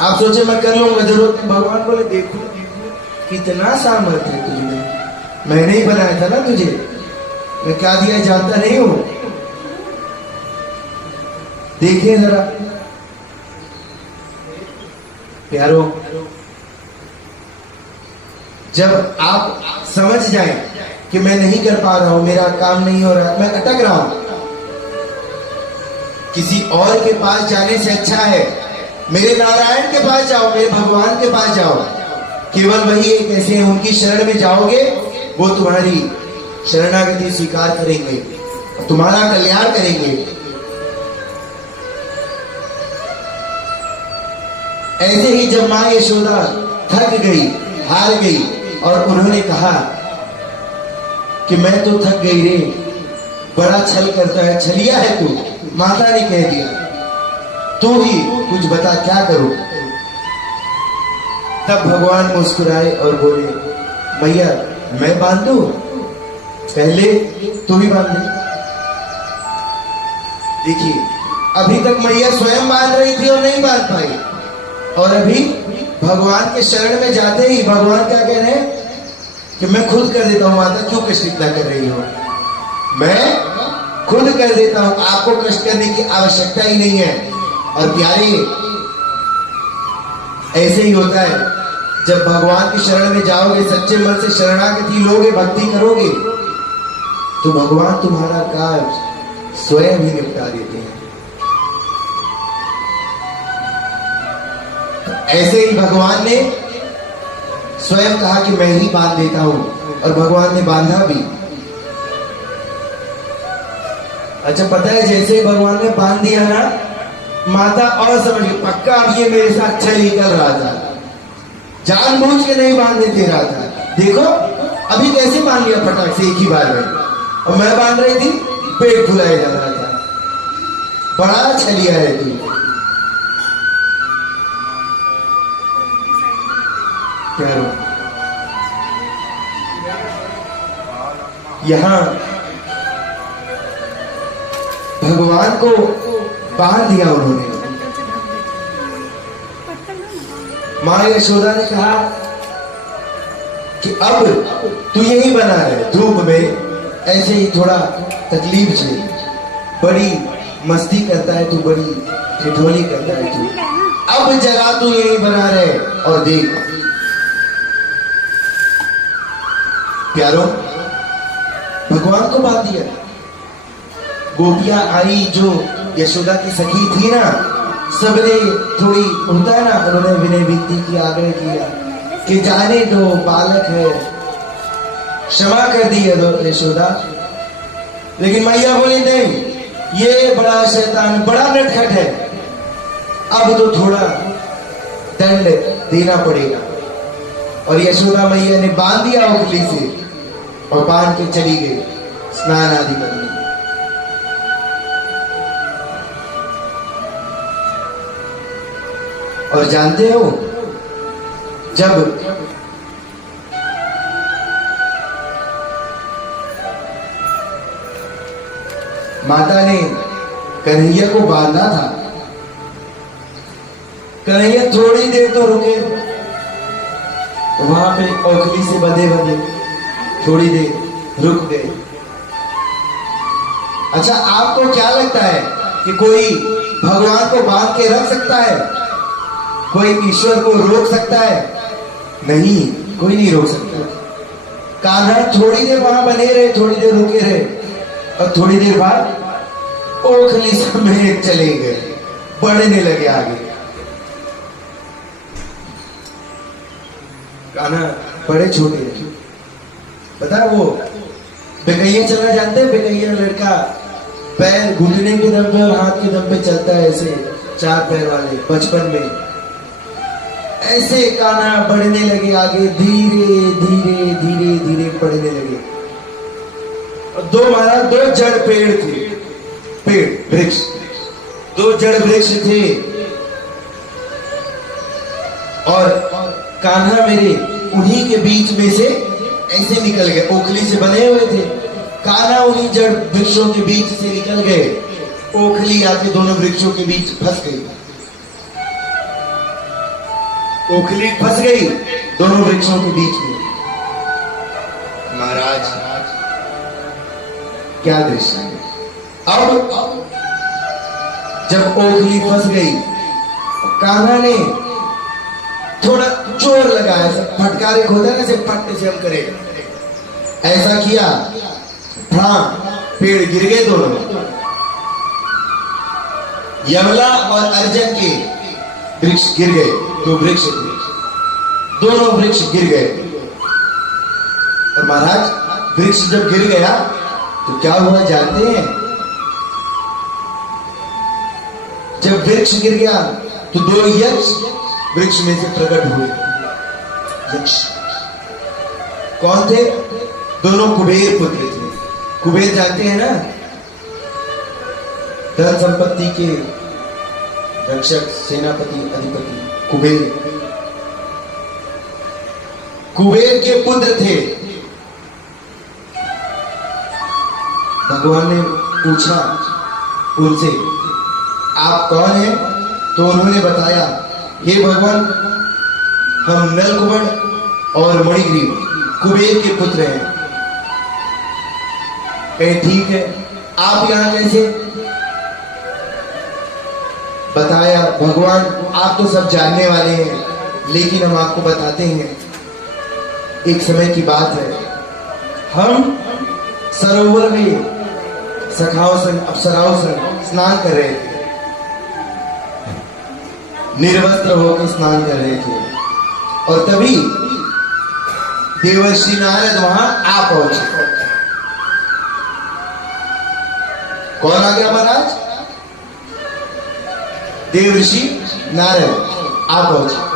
आप सोचे मैं कर लूंगा, जरूरत नहीं। भगवान बोले देखो कितना सामर्थ्य है तुझमें, मैंने ही बनाया था ना तुझे, मैं क्या दिया जानता नहीं हूं। देखिए जरा प्यारो, जब आप समझ जाएं कि मैं नहीं कर पा रहा हूं, मेरा काम नहीं हो रहा, मैं अटक रहा हूं, किसी और के पास जाने से अच्छा है मेरे नारायण के पास जाओ, मेरे भगवान के पास जाओ। केवल वही एक ऐसे हैं, उनकी शरण में जाओगे, वो तुम्हारी शरणागति स्वीकार करेंगे, तुम्हारा कल्याण करेंगे। ऐसे ही जब मां यशोदा थक गई, हार गई, और उन्होंने कहा कि मैं तो थक गई रे, बड़ा छल करता है, छलिया है तू। माता ने कह दिया, तू ही कुछ बता क्या करूं। तब भगवान मुस्कुराए और बोले, मैया मैं बांध दूं, पहले तू ही बांध दे। देखिए अभी तक मैया स्वयं बांध रही थी और नहीं बांध पाई, और अभी भगवान के शरण में जाते ही भगवान क्या कह रहे हैं कि मैं खुद कर देता हूं। माता क्यों कष्ट इतना कर रही हो, मैं खुद कर देता हूं, आपको कष्ट करने की आवश्यकता ही नहीं है। और प्यारे ऐसे ही होता है, जब भगवान की शरण में जाओगे, सच्चे मन से शरणागति लोगे, भक्ति करोगे, तो भगवान तुम्हारा कार्य स्वयं ही निपटा देते हैं। ऐसे ही भगवान ने स्वयं कहा कि मैं ही बांध देता हूं, और भगवान ने बांधा भी। अच्छा पता है, जैसे ही भगवान ने बांध दिया ना, माता और समझ गई पक्का अब ये मेरे साथ छल ही कर रहा था, जानबूझ के नहीं बांधने दे रहा था। देखो अभी कैसे बांध लिया फटाक से एक ही बार में, और मैं बांध रही थी पेट फुलाया जा रहा था। बड़ा छलिया है तू। प्यारो, यहां भगवान को बांध दिया उन्होंने। मां यशोदा ने कहा कि अब तू यही बना है धूप में, ऐसे ही थोड़ा तकलीफ से, बड़ी मस्ती करता है तू, बड़ी ठिठोली करता है तू, अब जरा तू यही बना रहे और देख। प्यारो, भगवान को बांध दिया। गोपियां आई जो यशोदा की सखी थी ना, सबने थोड़ी होता है ना, उन्होंने विनय विनती की, आग्रह किया कि जाने दो बालक है, क्षमा कर दी है यशोदा। लेकिन मैया बोली नहीं, ये बड़ा शैतान, बड़ा नटखट है, अब तो थोड़ा दंड देना पड़ेगा। और यशोदा मैया ने बांध दिया उंगली से और बांध के चली गई स्नान आदि करने। और जानते हो, जब माता ने कन्हैया को बांधा था, कन्हैया थोड़ी देर तो रुके, वहां पे औखली से बंधे बंधे थोड़ी देर रुक गए। अच्छा, आपको क्या लगता है कि कोई भगवान को बांध के रख सकता है? कोई ईश्वर को रोक सकता है? नहीं, कोई नहीं रोक सकता। कान्हा थोड़ी देर वहां बने रहे, थोड़ी देर रुके रहे, और थोड़ी देर बाद ओखली समेत चले गए, बढ़ने लगे आगे। कान्हा बड़े छोटे थे, पता है वो बेकैया चलना जानते हैं? बेकैया लड़का पैर घुटने के दम पे और हाथ के दम पे चलता है, ऐसे चार पैर वाले, बचपन में ऐसे कान्हा बढ़ने लगे आगे, धीरे धीरे धीरे धीरे बढ़ने लगे। और दो महाराज, दो जड़ पेड़ थे, पेड़ वृक्ष, दो जड़ वृक्ष थे, और कान्हा मेरे उन्हीं के बीच में से ऐसे निकल गए, ओखली से बने हुए थे। कान्हा उन्हीं जड़ वृक्षों के बीच से निकल गए, ओखली आके दोनों वृक्षों के बीच फंस गई, ओखली फंस गई दोनों वृक्षों के बीच में। महाराज क्या दृश्य! अब जब ओखली फंस गई, कान्हा ने थोड़ा जोर लगाया, फटकारे खोदा ना, जब फटने से हम करें, ऐसा किया, पेड़ गिर गए दोनों। यमला और अर्जुन के वृक्ष गिर गए, दो वृक्ष थे, दोनों वृक्ष गिर गए। और महाराज वृक्ष जब गिर गया तो क्या हुआ जानते हैं? जब वृक्ष गिर गया तो दो यक्ष वृक्ष में से प्रकट हुए। यक्ष कौन थे? दोनों कुबेर पुत्र थे। कुबेर जानते हैं ना, धन संपत्ति के रक्षक, सेनापति, अधिपति कुबेर। कुबेर के पुत्र थे। भगवान ने पूछा उनसे, आप कौन हैं? तो उन्होंने बताया, हे भगवान, हम नलकुबर और मणिग्रीव कुबेर के पुत्र हैं। कहे ठीक है, आप यहां कैसे? बताया, भगवान आप तो सब जानने वाले हैं, लेकिन हम आपको बताते हैं। एक समय की बात है, हम सरोवर में सखाओं संग, अप्सराओं संग स्नान कर रहे थे, निर्वस्त्र होकर स्नान कर रहे थे, और तभी देवर्षि नारद वहां आ पहुंचे। कौन आ गया महाराज? देव ऋषि नारद। आप पहुंचे।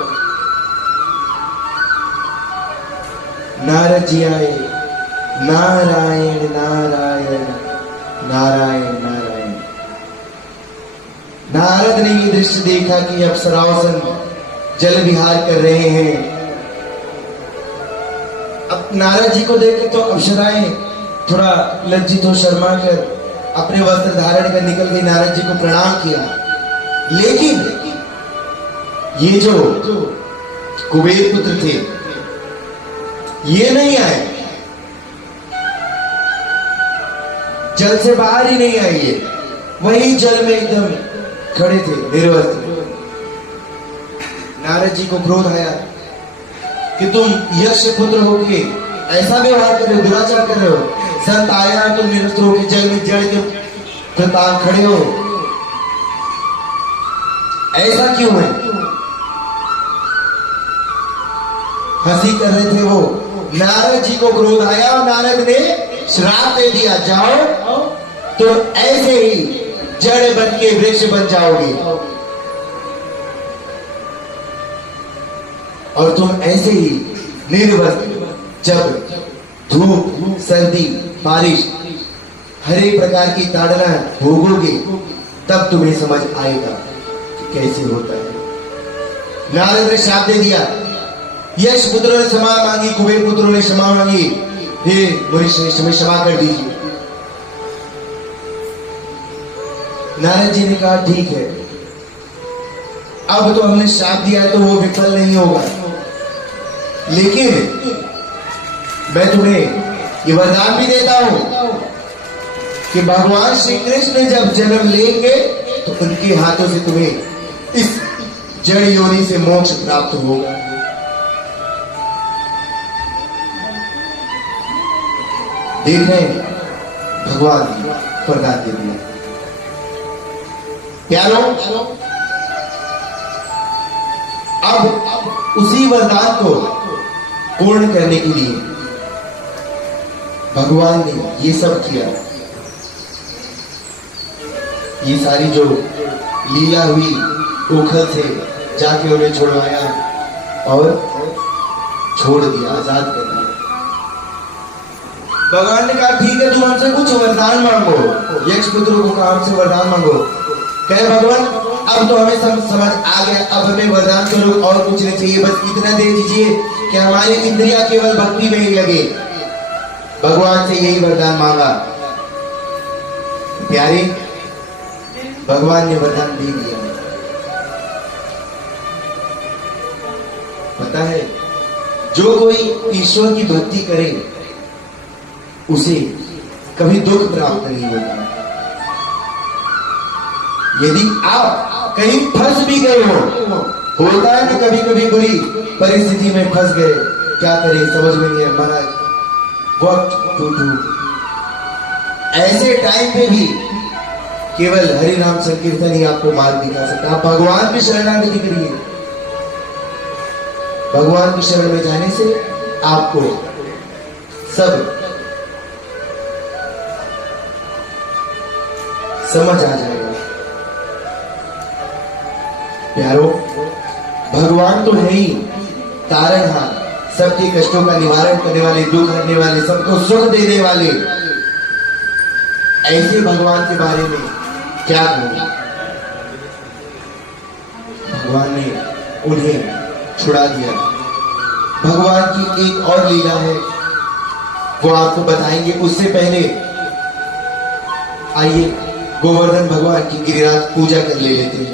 नारद जी आए। नारायण नारायण नारायण नारायण। नारद ने ये दृश्य देखा कि अप्सराओं संग जल विहार कर रहे हैं। अब नारद जी को देख के तो अप्सराएं थोड़ा लज्जित हो शर्मा कर अपने वस्त्र धारण कर निकल गई, नारद जी को प्रणाम किया। लेकिन ये जो कुबेर पुत्र थे ये नहीं आए, जल से बाहर ही नहीं आए, ये वही जल में एकदम खड़े थे निर्वस्त्र। नारद जी को क्रोध आया कि तुम यश पुत्र होके ऐसा व्यवहार कर रहे हो, दुराचार कर रहे हो। संत आया तुम निरुद्ध होके जल में जड़ के प्रताप खड़े हो, ऐसा क्यों है? हंसी कर रहे थे वो। नारद जी को क्रोध आया और नारद ने श्राप दे दिया, जाओ तो ऐसे ही जड़ बन के वृक्ष बन जाओगे और तुम ऐसे ही निर्वस्त्र जब धूप सर्दी बारिश हर एक प्रकार की ताड़ना भोगोगे तब तुम्हें समझ आएगा कि कैसे होता है। नारद ने श्राप दे दिया। यश पुत्रों ने क्षमा मांगी, कुबेर पुत्रों ने क्षमा मांगी। हे मुनिश्रेष्ठ हमें क्षमा कर दीजिए। नारद जी ने कहा ठीक है, अब तो हमने श्राप दिया है तो वो विफल नहीं होगा, लेकिन मैं तुम्हें ये वरदान भी देता हूं कि भगवान श्री कृष्ण जब जन्म लेंगे तो उनके हाथों से तुम्हें इस जड़ योनि से मोक्ष प्राप्त होगा। देख रहे हैं भगवान वरदान दे दिया। प्यारो, अब उसी वरदान को पूर्ण करने के लिए भगवान ने ये सब किया। ये सारी जो लीला हुई ओखल से जाके उन्हें छुड़वाया और छोड़ दिया, आजाद कर दिया। भगवान ने कहा ठीक है, तुम हमसे कुछ वरदान मांगो। यक्ष पुत्र को कहा हमसे वरदान मांगो। कहे भगवान अब तो हमें समझ आ गया, अब हमें वरदान के लोग और कुछ नहीं चाहिए, बस इतना दे दीजिए कि हमारी इंद्रियां केवल भक्ति में ही लगे। भगवान से यही वरदान मांगा। प्यारे, भगवान ने वरदान दे दिया। पता है, जो कोई ईश्वर की भक्ति करे उसे कभी दुख प्राप्त नहीं होगा। यदि आप कहीं फंस भी गए हो, होता है ना कभी कभी बुरी परिस्थिति में फंस गए, क्या करें समझ में नहीं, महाराज वक्त टू ऐसे टाइम पे भी केवल हरि नाम संकीर्तन ही आपको मार्ग दिखा सकता। आप भगवान की शरणागति करिए। भगवान की शरण में जाने से आपको सब समझ आ जाएगा। प्यारो, भगवान तो है ही तारणहार, सबके कष्टों का निवारण करने वाले, दुख हरने वाले, सबको सुख देने वाले। ऐसे भगवान के बारे में क्या कहूं। भगवान ने उन्हें छुड़ा दिया। भगवान की एक और लीला है, वो आपको बताएंगे। उससे पहले आइए गोवर्धन भगवान की गिरिराज पूजा कर लेते हैं।